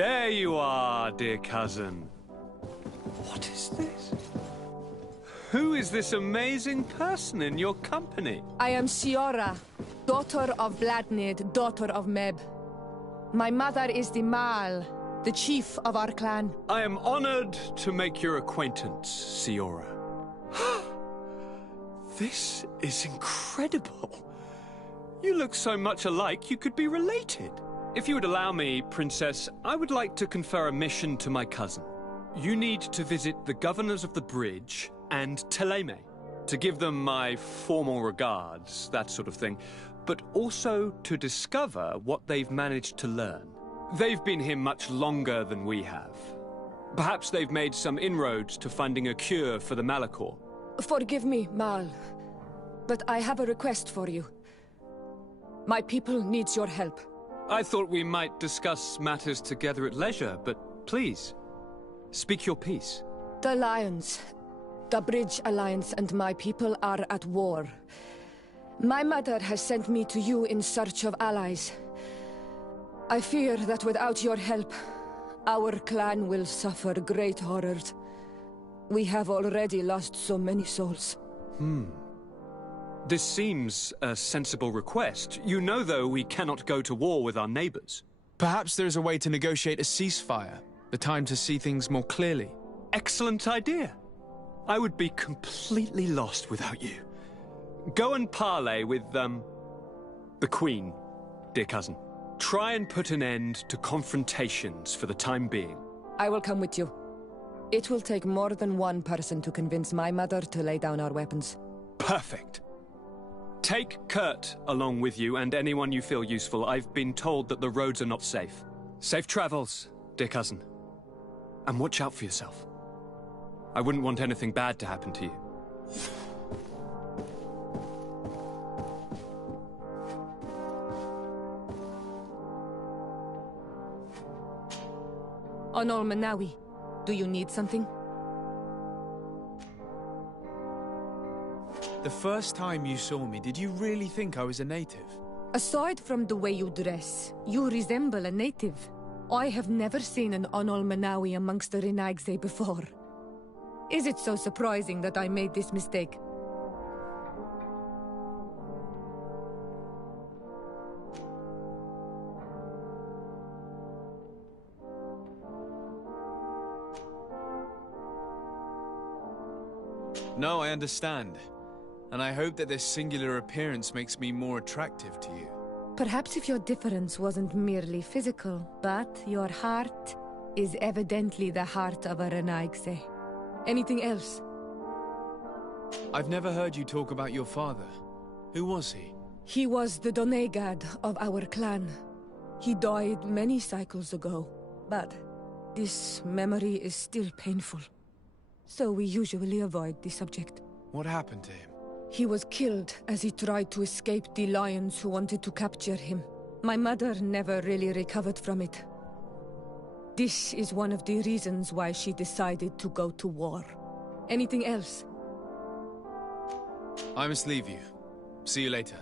There you are, dear cousin. What is this? Who is this amazing person in your company? I am Siora, daughter of Bladnid, daughter of Meb. My mother is the Mal, the chief of our clan. I am honored to make your acquaintance, Siora. This is incredible. You look so much alike you could be related. If you would allow me, Princess, I would like to confer a mission to my cousin. You need to visit the governors of the bridge and Teleme, to give them my formal regards, that sort of thing, but also to discover what they've managed to learn. They've been here much longer than we have. Perhaps they've made some inroads to finding a cure for the Malachor. Forgive me, Mal, but I have a request for you. My people needs your help. I thought we might discuss matters together at leisure, but please, speak your piece. The Lions, the Bridge Alliance and my people are at war. My mother has sent me to you in search of allies. I fear that without your help, our clan will suffer great horrors. We have already lost so many souls. This seems a sensible request. You know, though, we cannot go to war with our neighbors. Perhaps there is a way to negotiate a ceasefire. The time to see things more clearly. Excellent idea. I would be completely lost without you. Go and parley with, the Queen, dear cousin. Try and put an end to confrontations for the time being. I will come with you. It will take more than one person to convince my mother to lay down our weapons. Perfect. Take Kurt along with you and anyone you feel useful. I've been told that the roads are not safe. Safe travels, dear cousin. And watch out for yourself. I wouldn't want anything bad to happen to you. Onol Manawi, do you need something? The first time you saw me, did you really think I was a native? Aside from the way you dress, you resemble a native. I have never seen an Onol Manawi amongst the Renaigse before. Is it so surprising that I made this mistake? No, I understand. And I hope that this singular appearance makes me more attractive to you. Perhaps if your difference wasn't merely physical, but your heart is evidently the heart of a Renaigse. Anything else? I've never heard you talk about your father. Who was he? He was the Donegad of our clan. He died many cycles ago, but this memory is still painful. So we usually avoid the subject. What happened to him? He was killed as he tried to escape the lions who wanted to capture him. My mother never really recovered from it. This is one of the reasons why she decided to go to war. Anything else? I must leave you. See you later.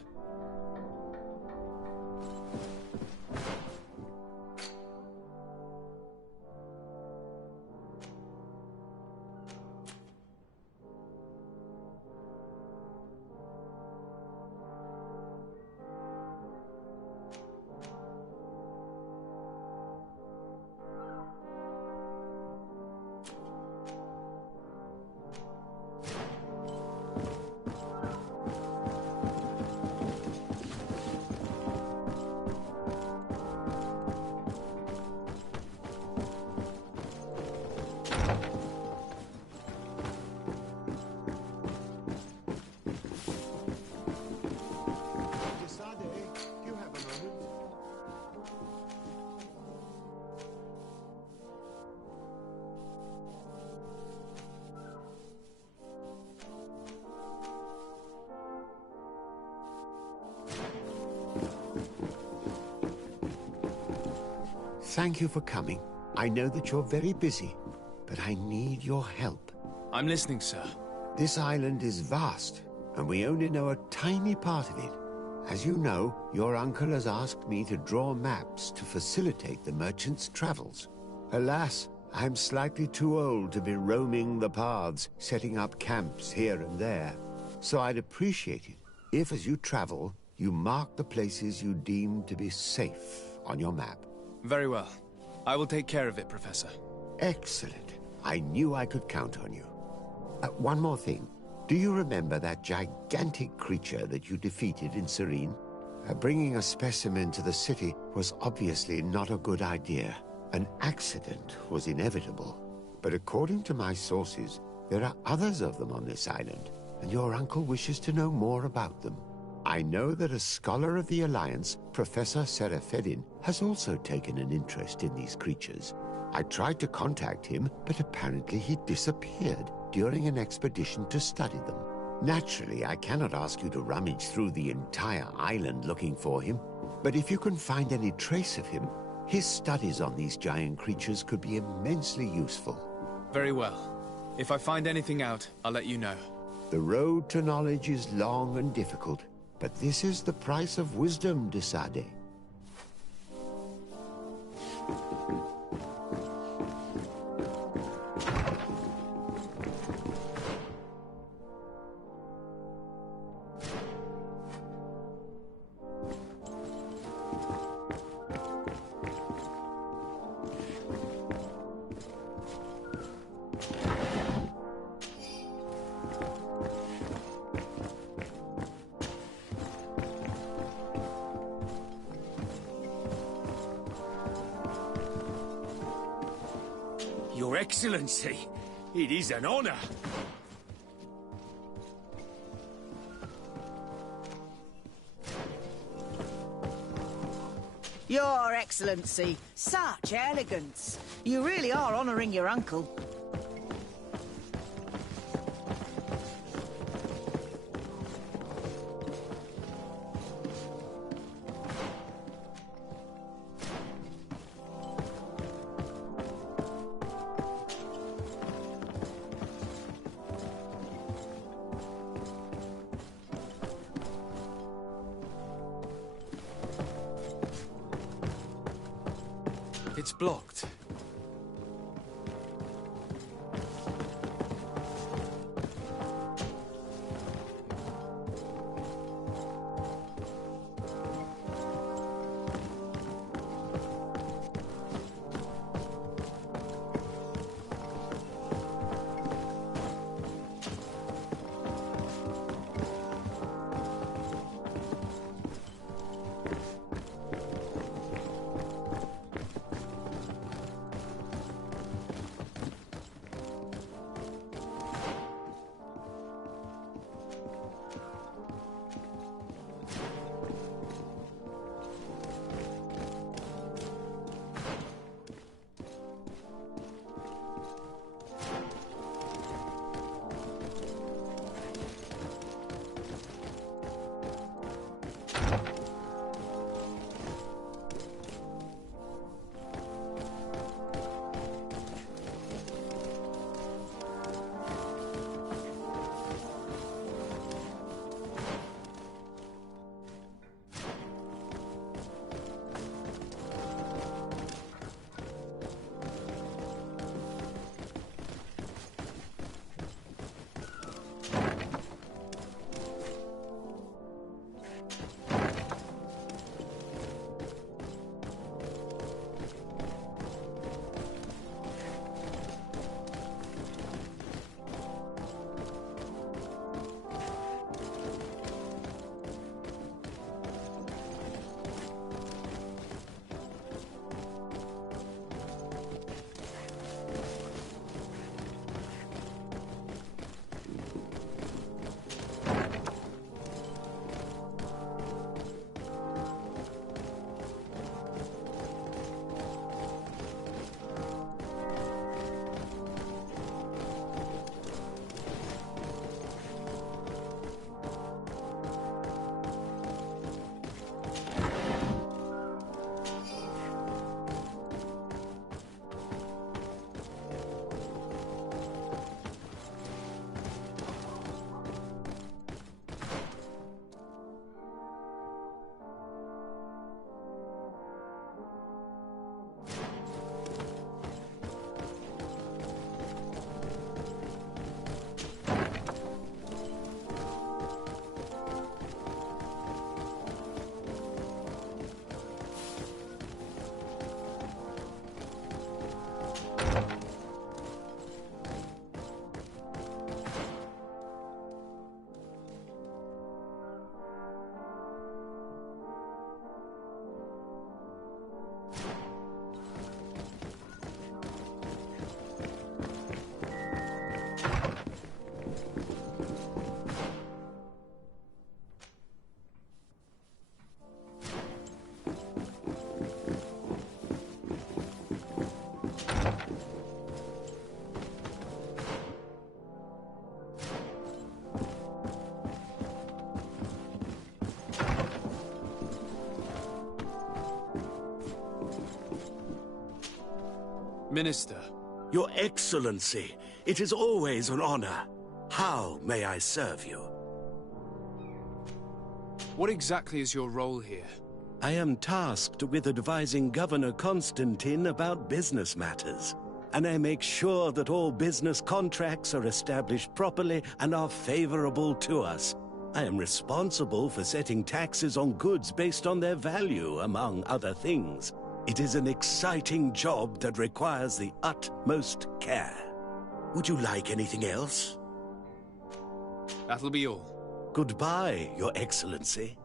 Thank you for coming. I know that you're very busy, but I need your help. I'm listening, sir. This island is vast, and we only know a tiny part of it. As you know, your uncle has asked me to draw maps to facilitate the merchant's travels. Alas, I'm slightly too old to be roaming the paths, setting up camps here and there. So I'd appreciate it if, as you travel, you mark the places you deem to be safe on your map. Very well. I will take care of it, Professor. Excellent. I knew I could count on you. One more thing. Do you remember that gigantic creature that you defeated in Serene? Bringing a specimen to the city was obviously not a good idea. An accident was inevitable. But according to my sources, there are others of them on this island, and your uncle wishes to know more about them. I know that a scholar of the Alliance, Professor Serafedin, has also taken an interest in these creatures. I tried to contact him, but apparently he disappeared during an expedition to study them. Naturally, I cannot ask you to rummage through the entire island looking for him, but if you can find any trace of him, his studies on these giant creatures could be immensely useful. Very well. If I find anything out, I'll let you know. The road to knowledge is long and difficult, but this is the price of wisdom, de Sade. Your Excellency, it is an honor. Your Excellency, such elegance. You really are honouring your uncle. It's blocked. Minister. Your Excellency, it is always an honor. How may I serve you? What exactly is your role here? I am tasked with advising Governor Constantine about business matters, and I make sure that all business contracts are established properly and are favorable to us. I am responsible for setting taxes on goods based on their value, among other things. It is an exciting job that requires the utmost care. Would you like anything else? That'll be all. Goodbye, Your Excellency.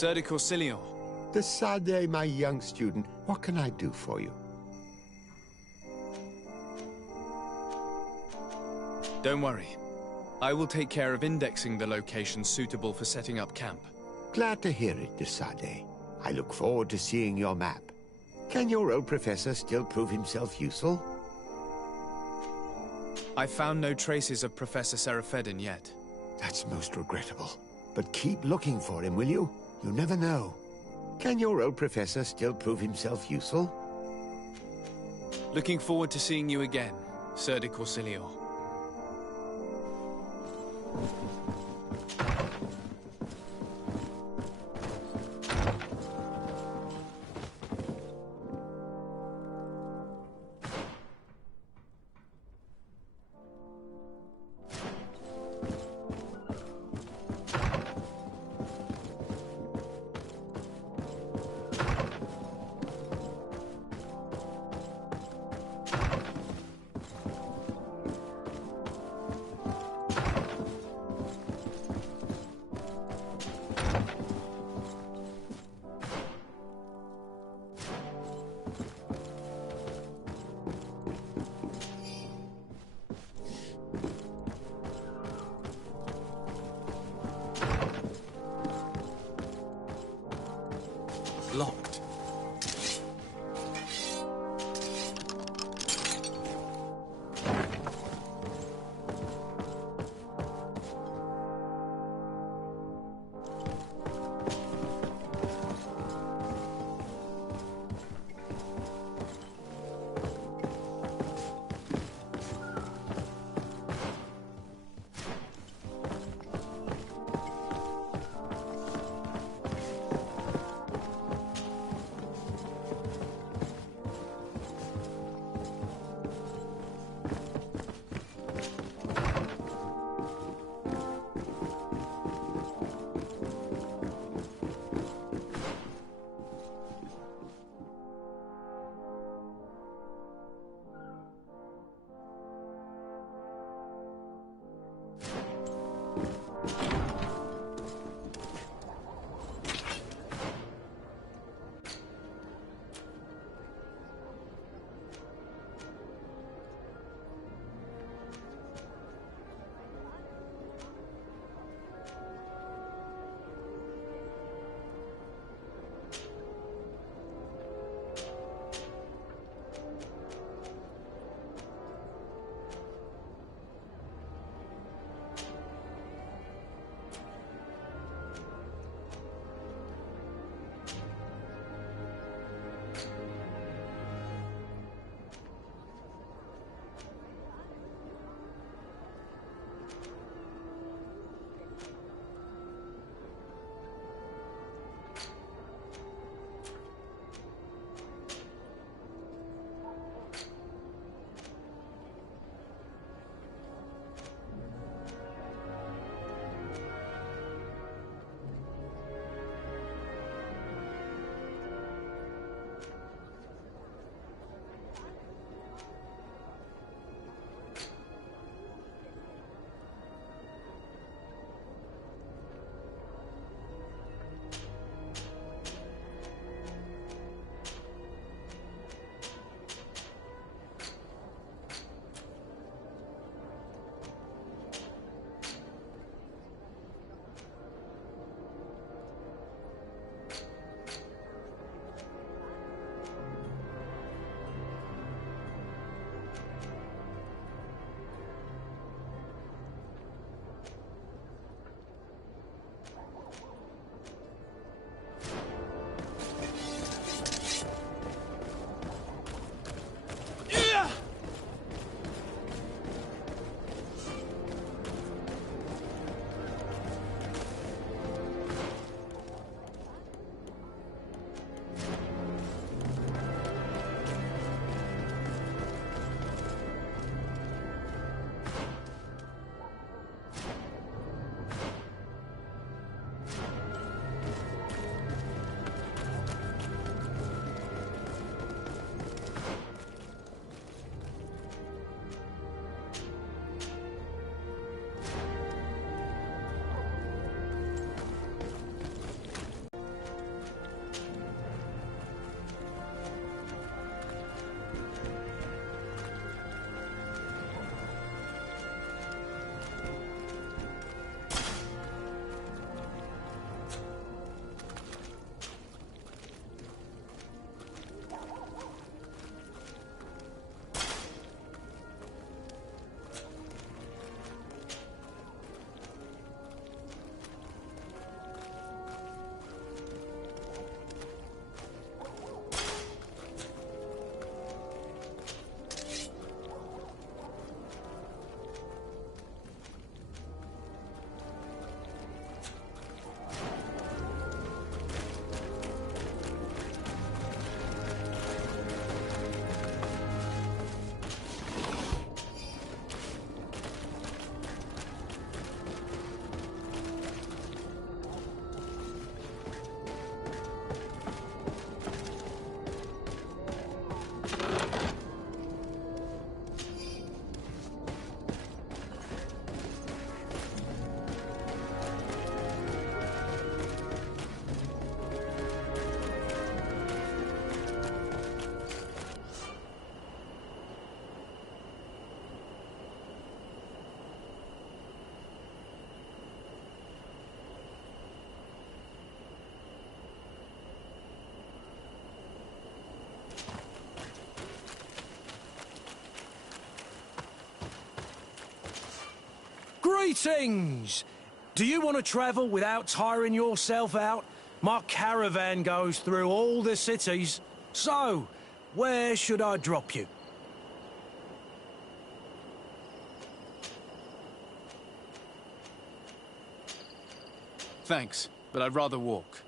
Sir de Corsilion. De Sade, my young student, what can I do for you? Don't worry. I will take care of indexing the locations suitable for setting up camp. Glad to hear it, de Sade. I look forward to seeing your map. Can your old professor still prove himself useful? I found no traces of Professor Seraphedin yet. That's most regrettable. But keep looking for him, will you? You never know. Can your old professor still prove himself useful? Looking forward to seeing you again, Sir de Corsilion. Greetings! Do you want to travel without tiring yourself out? My caravan goes through all the cities. So, where should I drop you? Thanks, but I'd rather walk.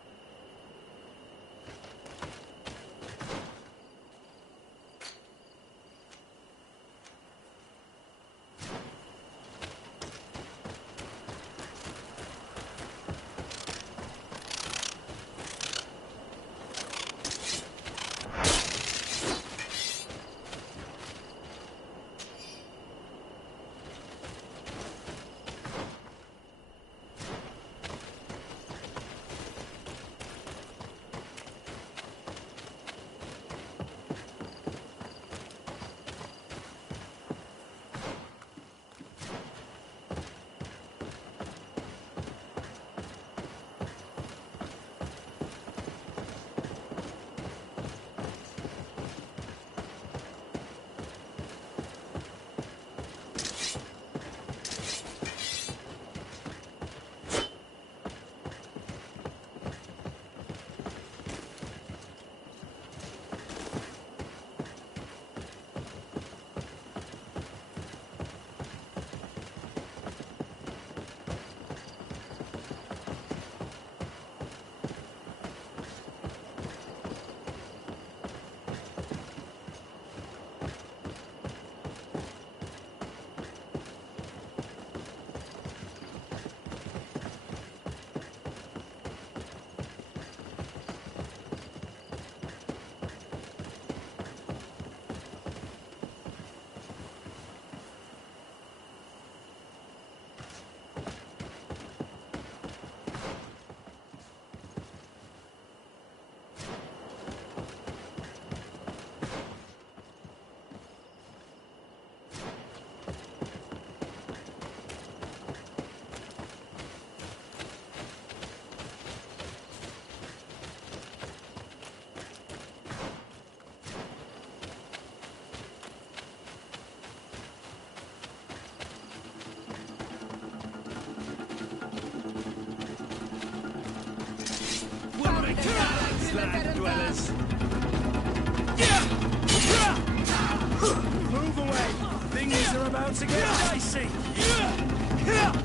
Land dwellers. Move away! Things are about to get dicey! Yeah!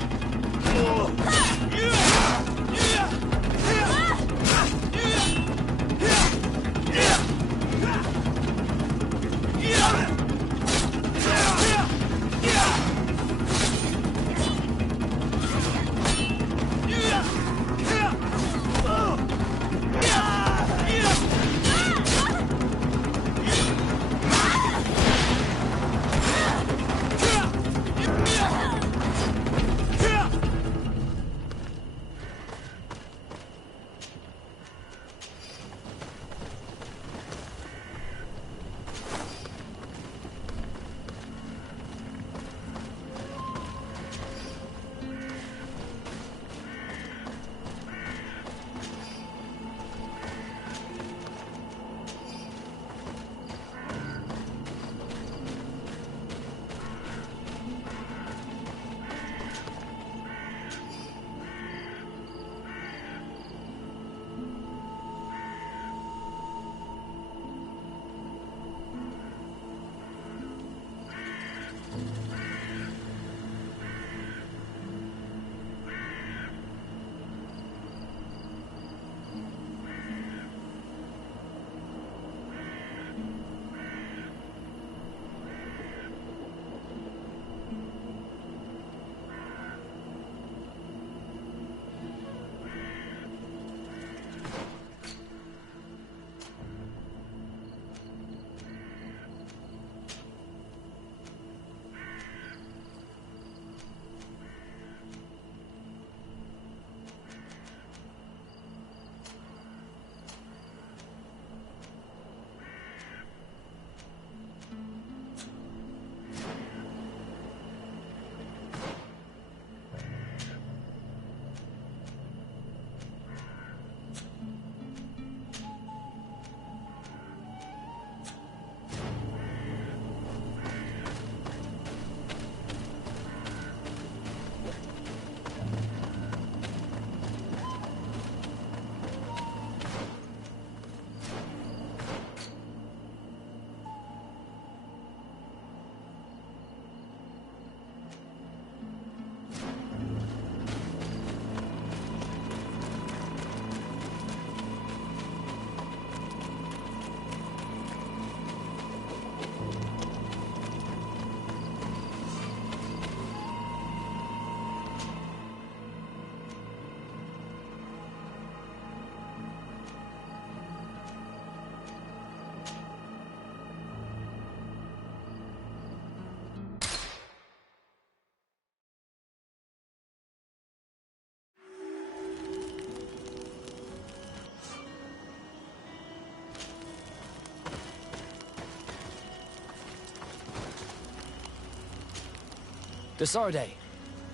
Desarde,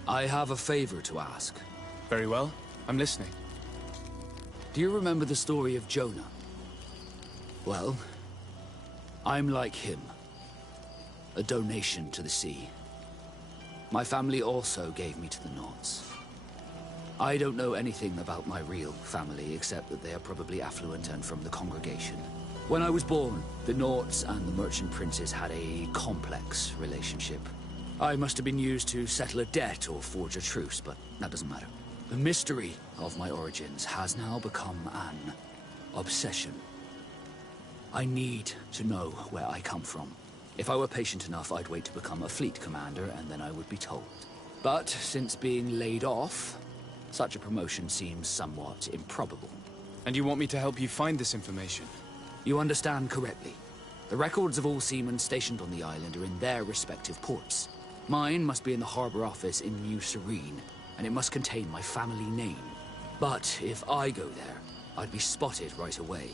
I have a favor to ask. Very well. I'm listening. Do you remember the story of Jonah? Well, I'm like him. A donation to the sea. My family also gave me to the Nauts. I don't know anything about my real family, except that they are probably affluent and from the congregation. When I was born, the Nauts and the merchant princes had a complex relationship. I must have been used to settle a debt or forge a truce, but that doesn't matter. The mystery of my origins has now become an obsession. I need to know where I come from. If I were patient enough, I'd wait to become a fleet commander, and then I would be told. But since being laid off, such a promotion seems somewhat improbable. And you want me to help you find this information? You understand correctly. The records of all seamen stationed on the island are in their respective ports. Mine must be in the harbor office in New Serene, and it must contain my family name. But if I go there, I'd be spotted right away.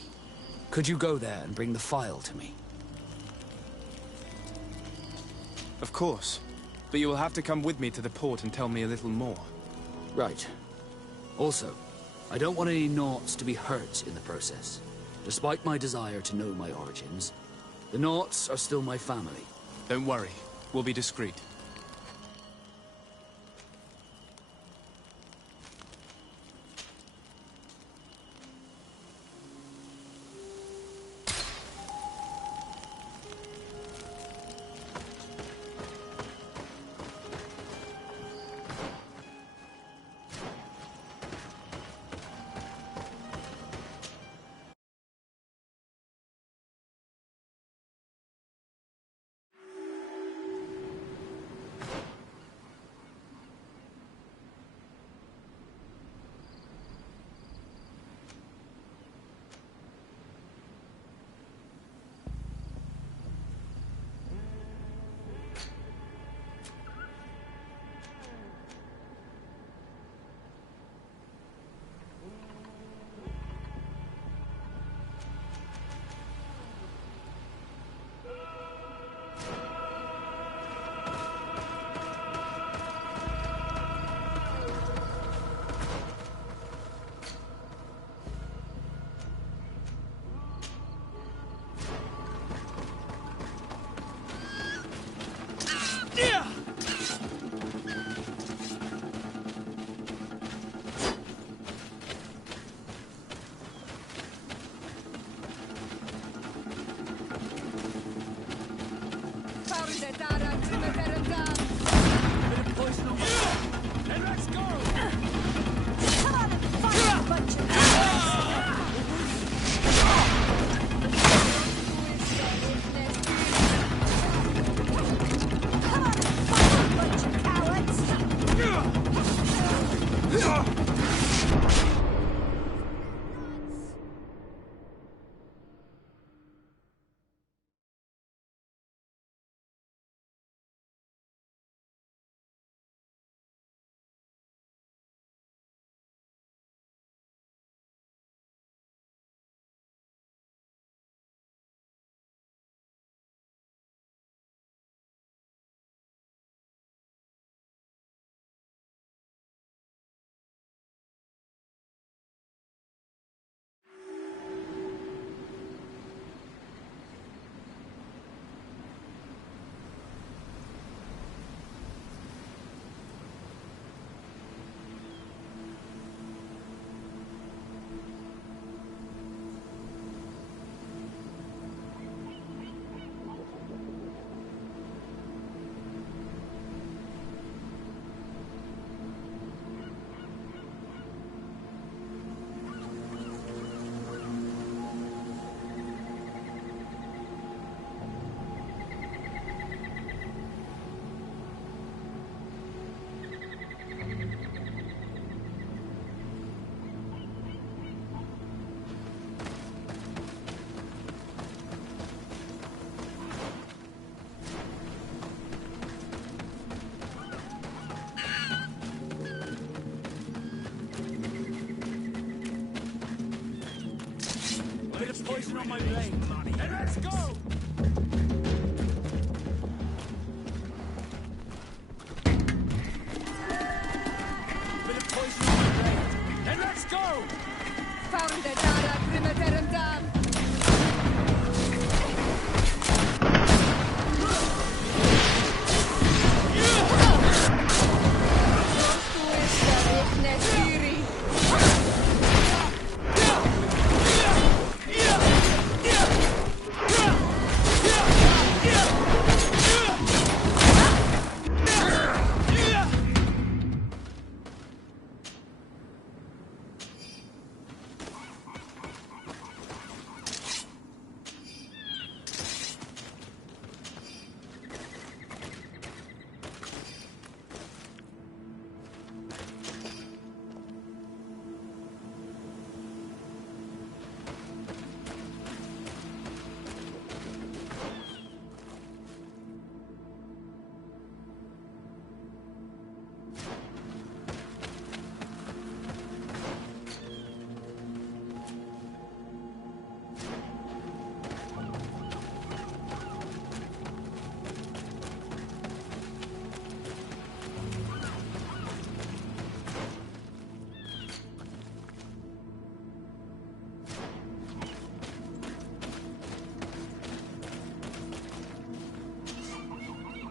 Could you go there and bring the file to me? Of course. But you will have to come with me to the port and tell me a little more. Right. Also, I don't want any Nauts to be hurt in the process. Despite my desire to know my origins, the Nauts are still my family. Don't worry. We'll be discreet. Poison on my blade. And let's go!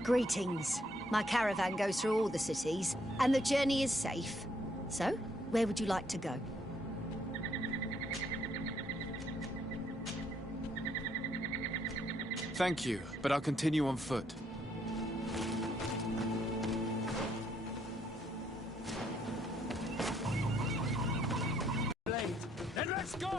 Greetings. My caravan goes through all the cities, and the journey is safe. So, where would you like to go? Thank you, but I'll continue on foot. Then let's go!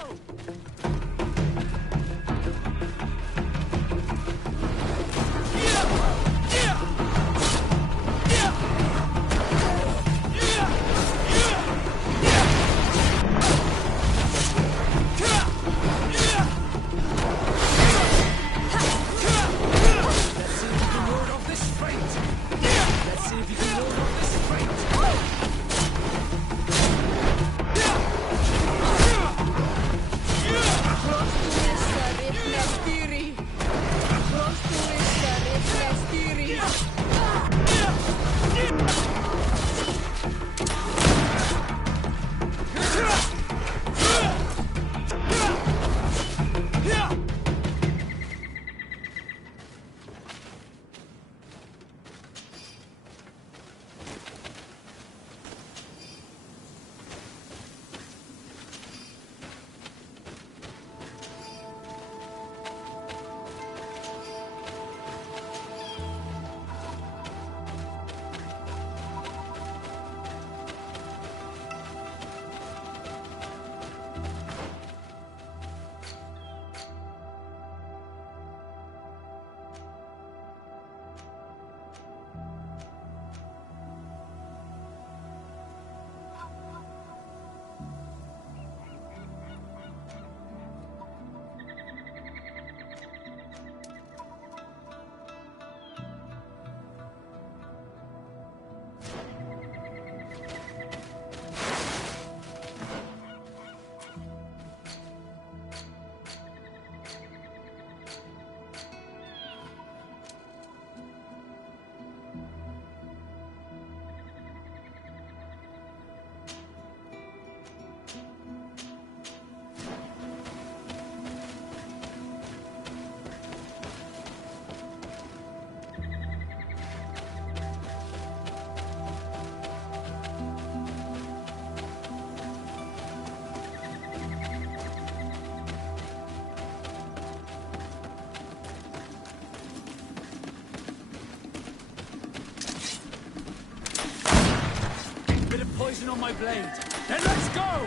Poison on my blade. Then let's go!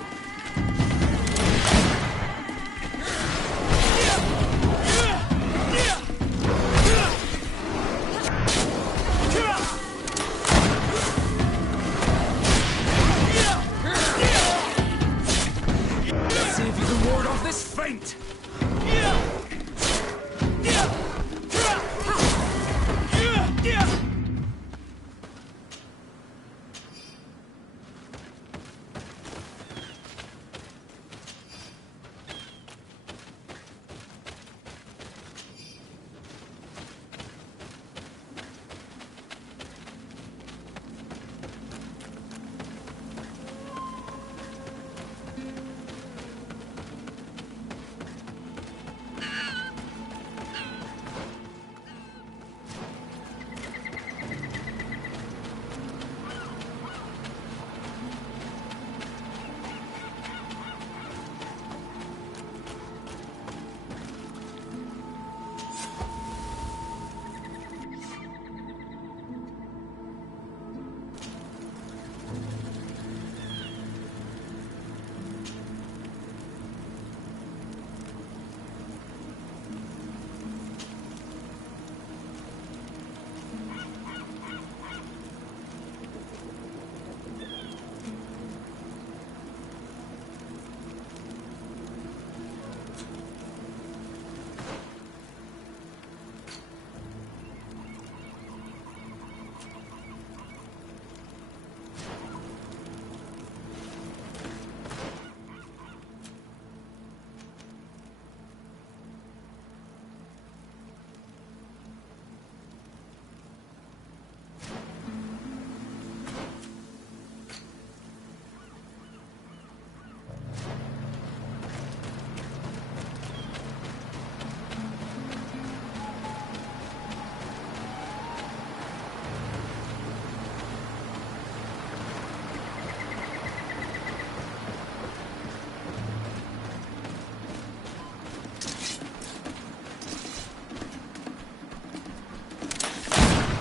Let's see if you can ward off this feint.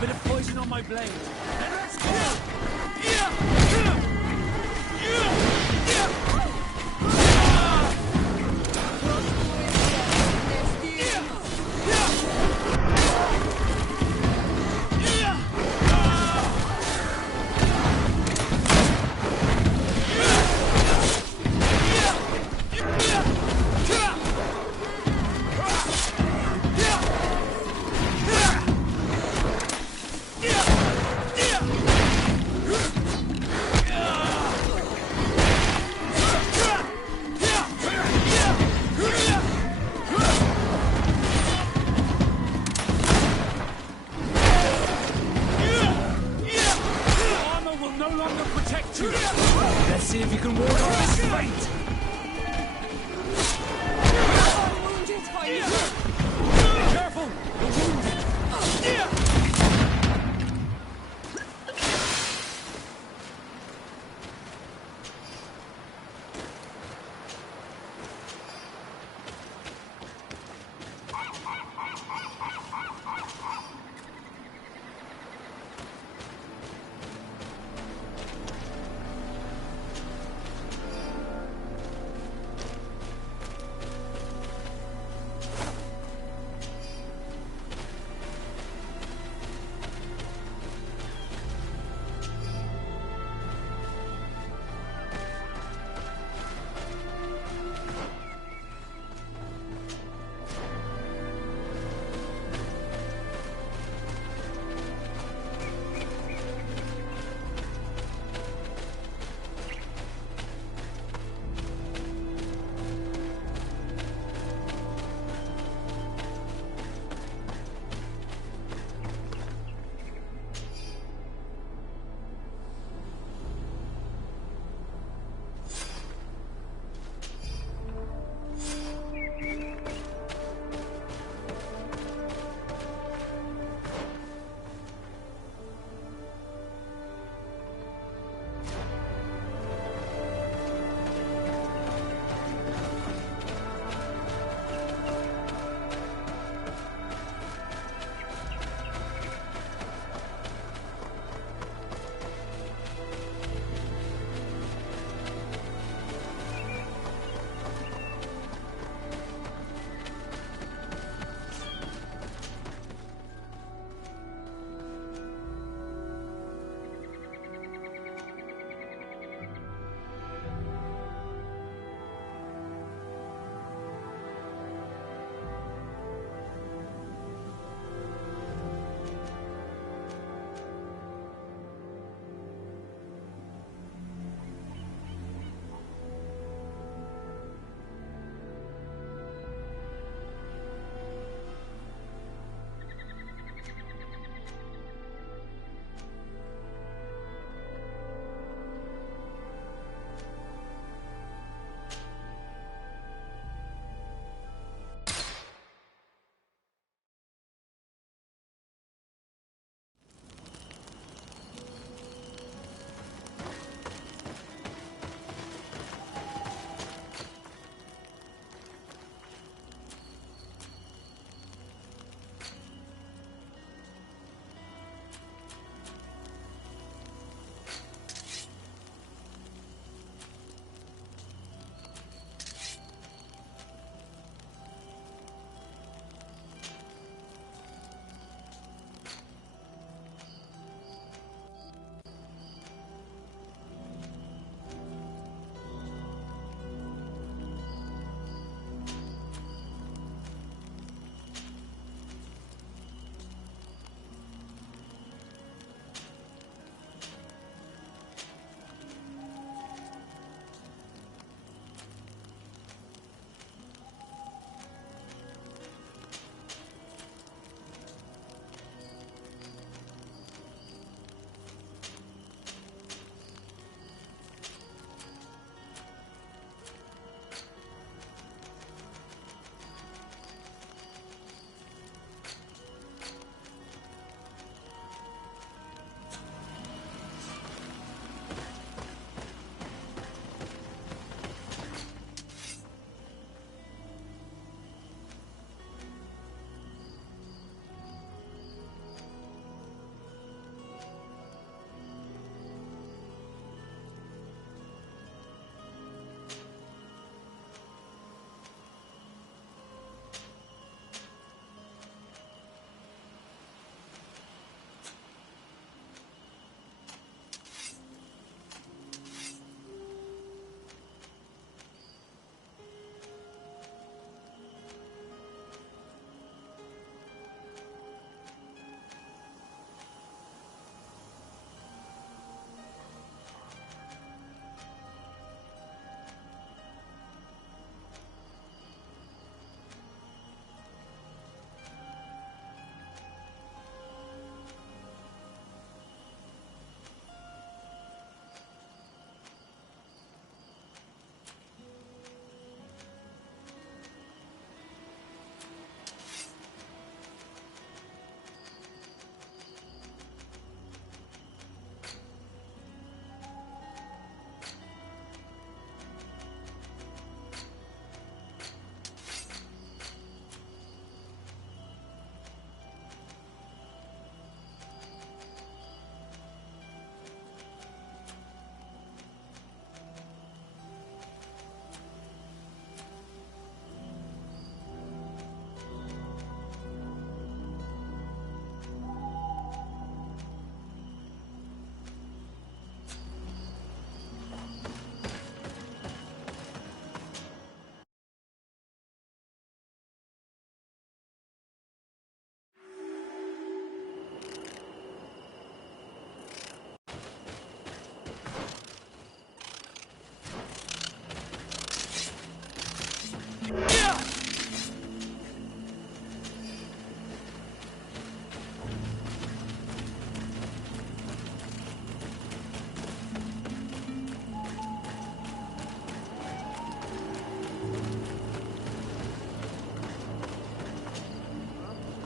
bit of poison on my blade. Let's go! Let's see if you can ward off this fate! Be careful! You're wounded!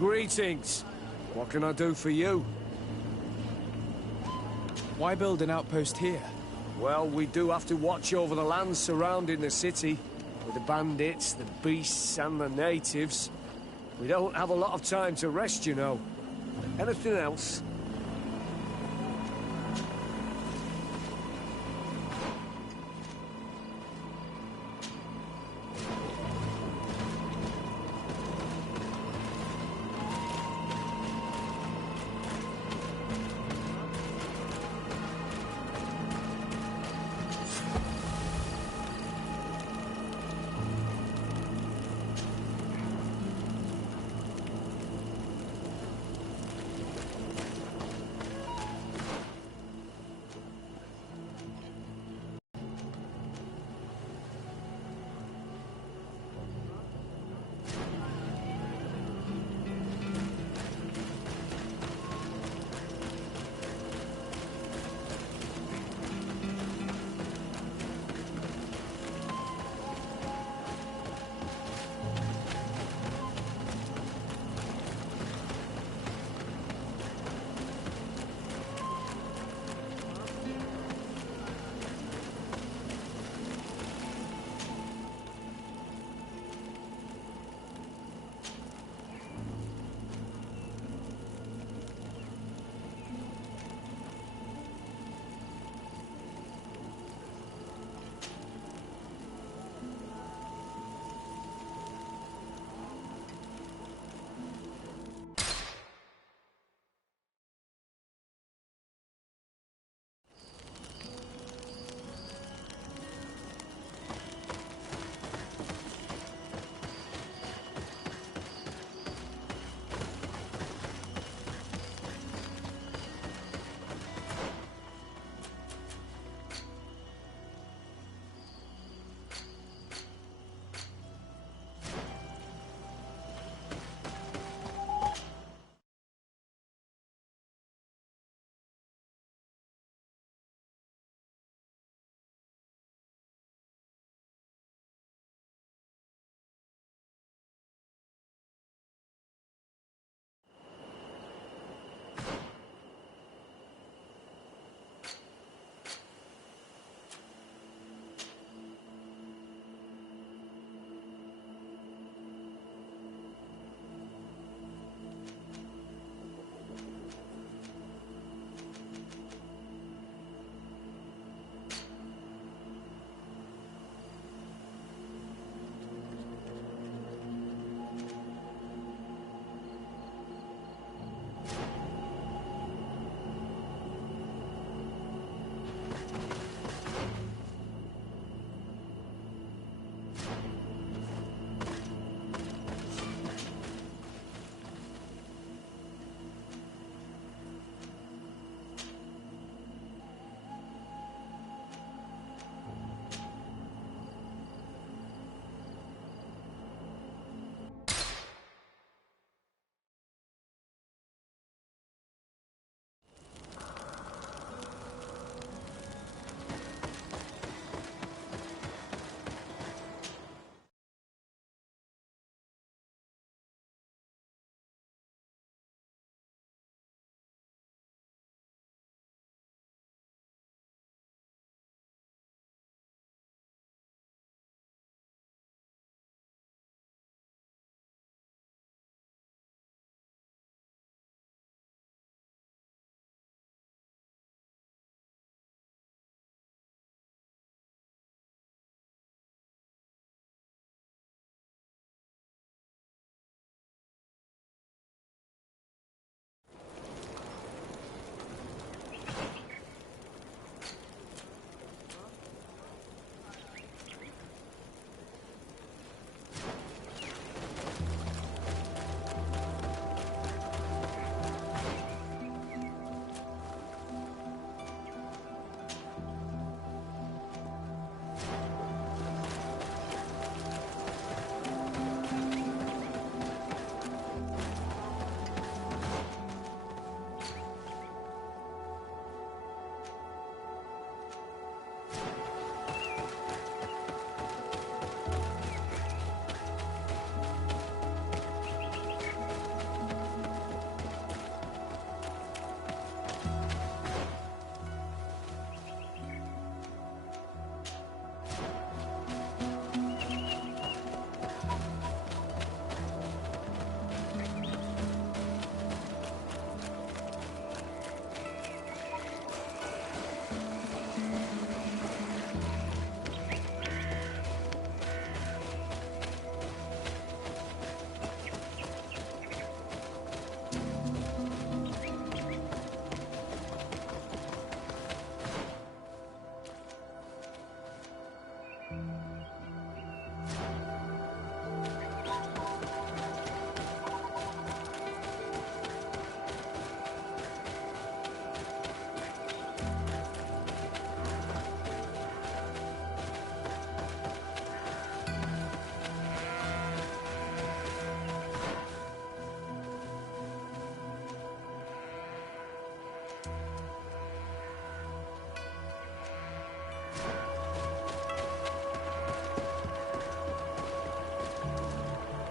Greetings. What can I do for you? Why build an outpost here? Well, we do have to watch over the lands surrounding the city, with the bandits, the beasts, and the natives. We don't have a lot of time to rest, you know. Anything else?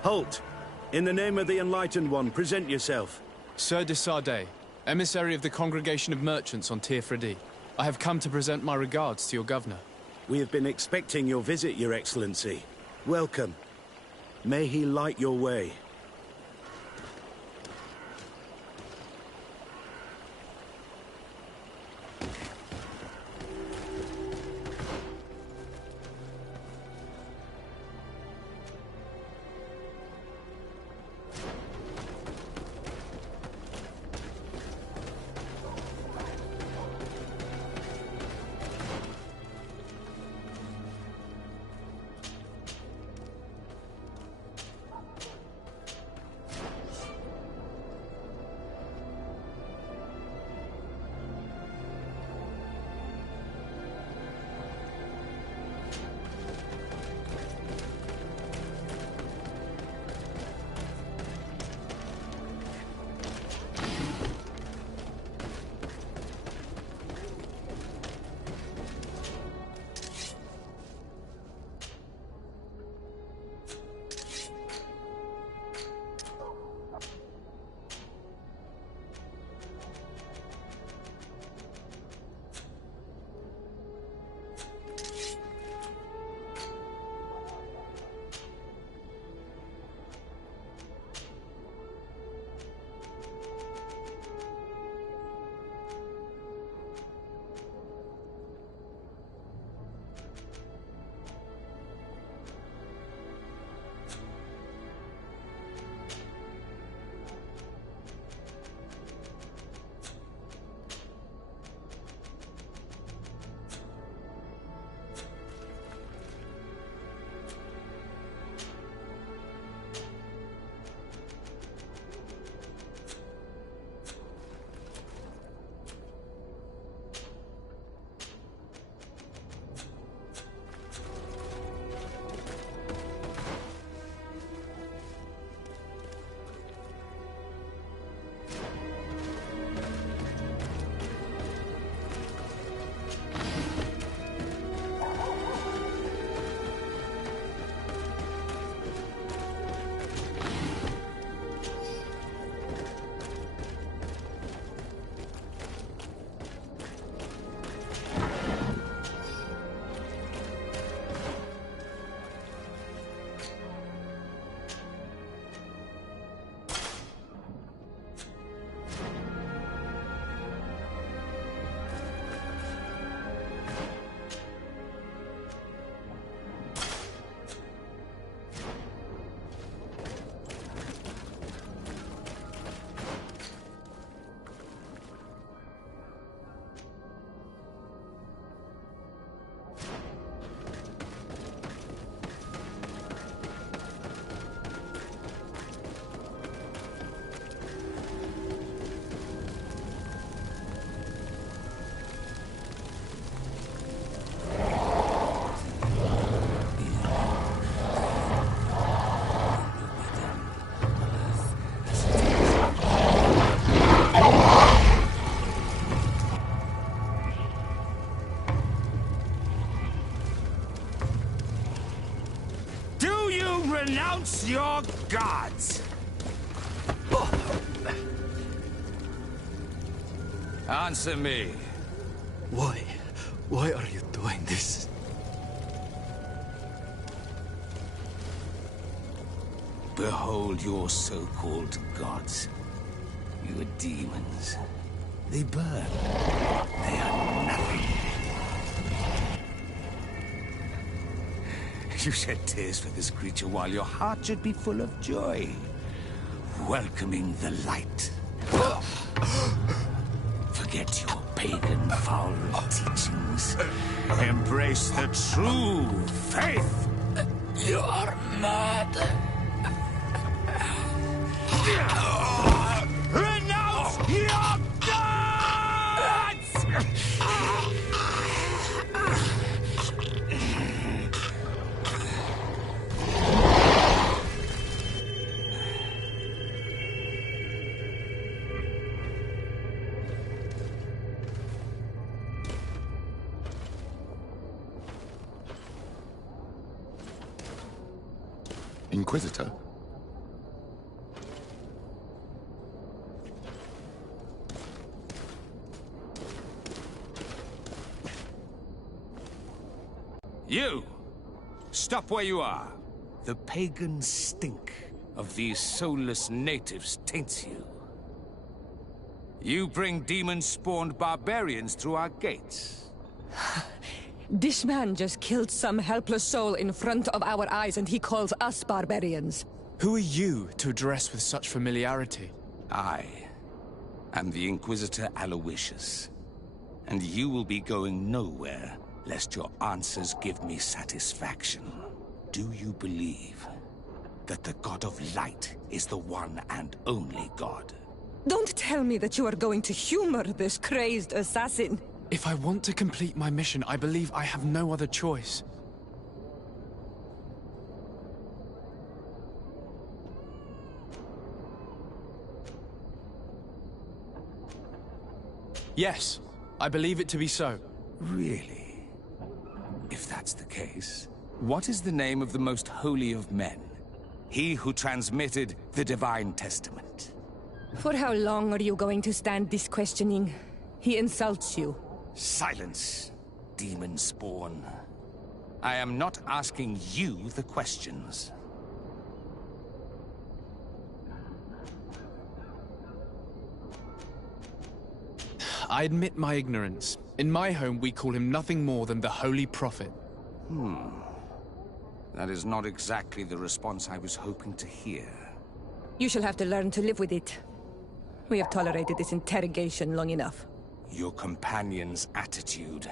Halt! In the name of the Enlightened One, present yourself. Sir de Sardet, emissary of the Congregation of Merchants on Tir-Fredy. I have come to present my regards to your governor. We have been expecting your visit, Your Excellency. Welcome. May he light your way. Renounce your gods! Answer me. Why? Why are you doing this? Behold your so-called gods. Your demons. They burn. They are nothing. You shed tears for this creature while your heart should be full of joy. Welcoming the light. Forget your pagan foul teachings. Embrace the true faith. You are mad. Renounce your gods! Inquisitor, You! Stop where you are. The pagan stink of these soulless natives taints you. You bring demon-spawned barbarians through our gates. This man just killed some helpless soul in front of our eyes, and he calls us barbarians. Who are you to address with such familiarity? I am the Inquisitor Aloysius, and you will be going nowhere lest your answers give me satisfaction. Do you believe that the God of Light is the one and only God? Don't tell me that you are going to humor this crazed assassin. If I want to complete my mission, I believe I have no other choice. Yes, I believe it to be so. Really? If that's the case, what is the name of the most holy of men? He who transmitted the Divine Testament. For how long are you going to stand this questioning? He insults you. Silence, demon spawn. I am not asking you the questions. I admit my ignorance. In my home, we call him nothing more than the Holy Prophet. That is not exactly the response I was hoping to hear. You shall have to learn to live with it. We have tolerated this interrogation long enough. Your companion's attitude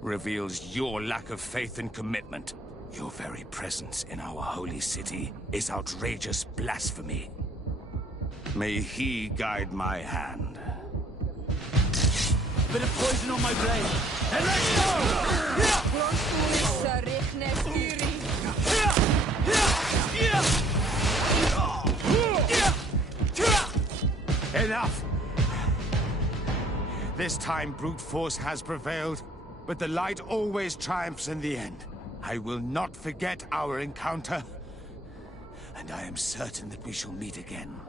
reveals your lack of faith and commitment. Your very presence in our holy city is outrageous blasphemy. May he guide my hand. Bit of poison on my blade. And let's go! Enough! This time brute force has prevailed, but the light always triumphs in the end. I will not forget our encounter, and I am certain that we shall meet again.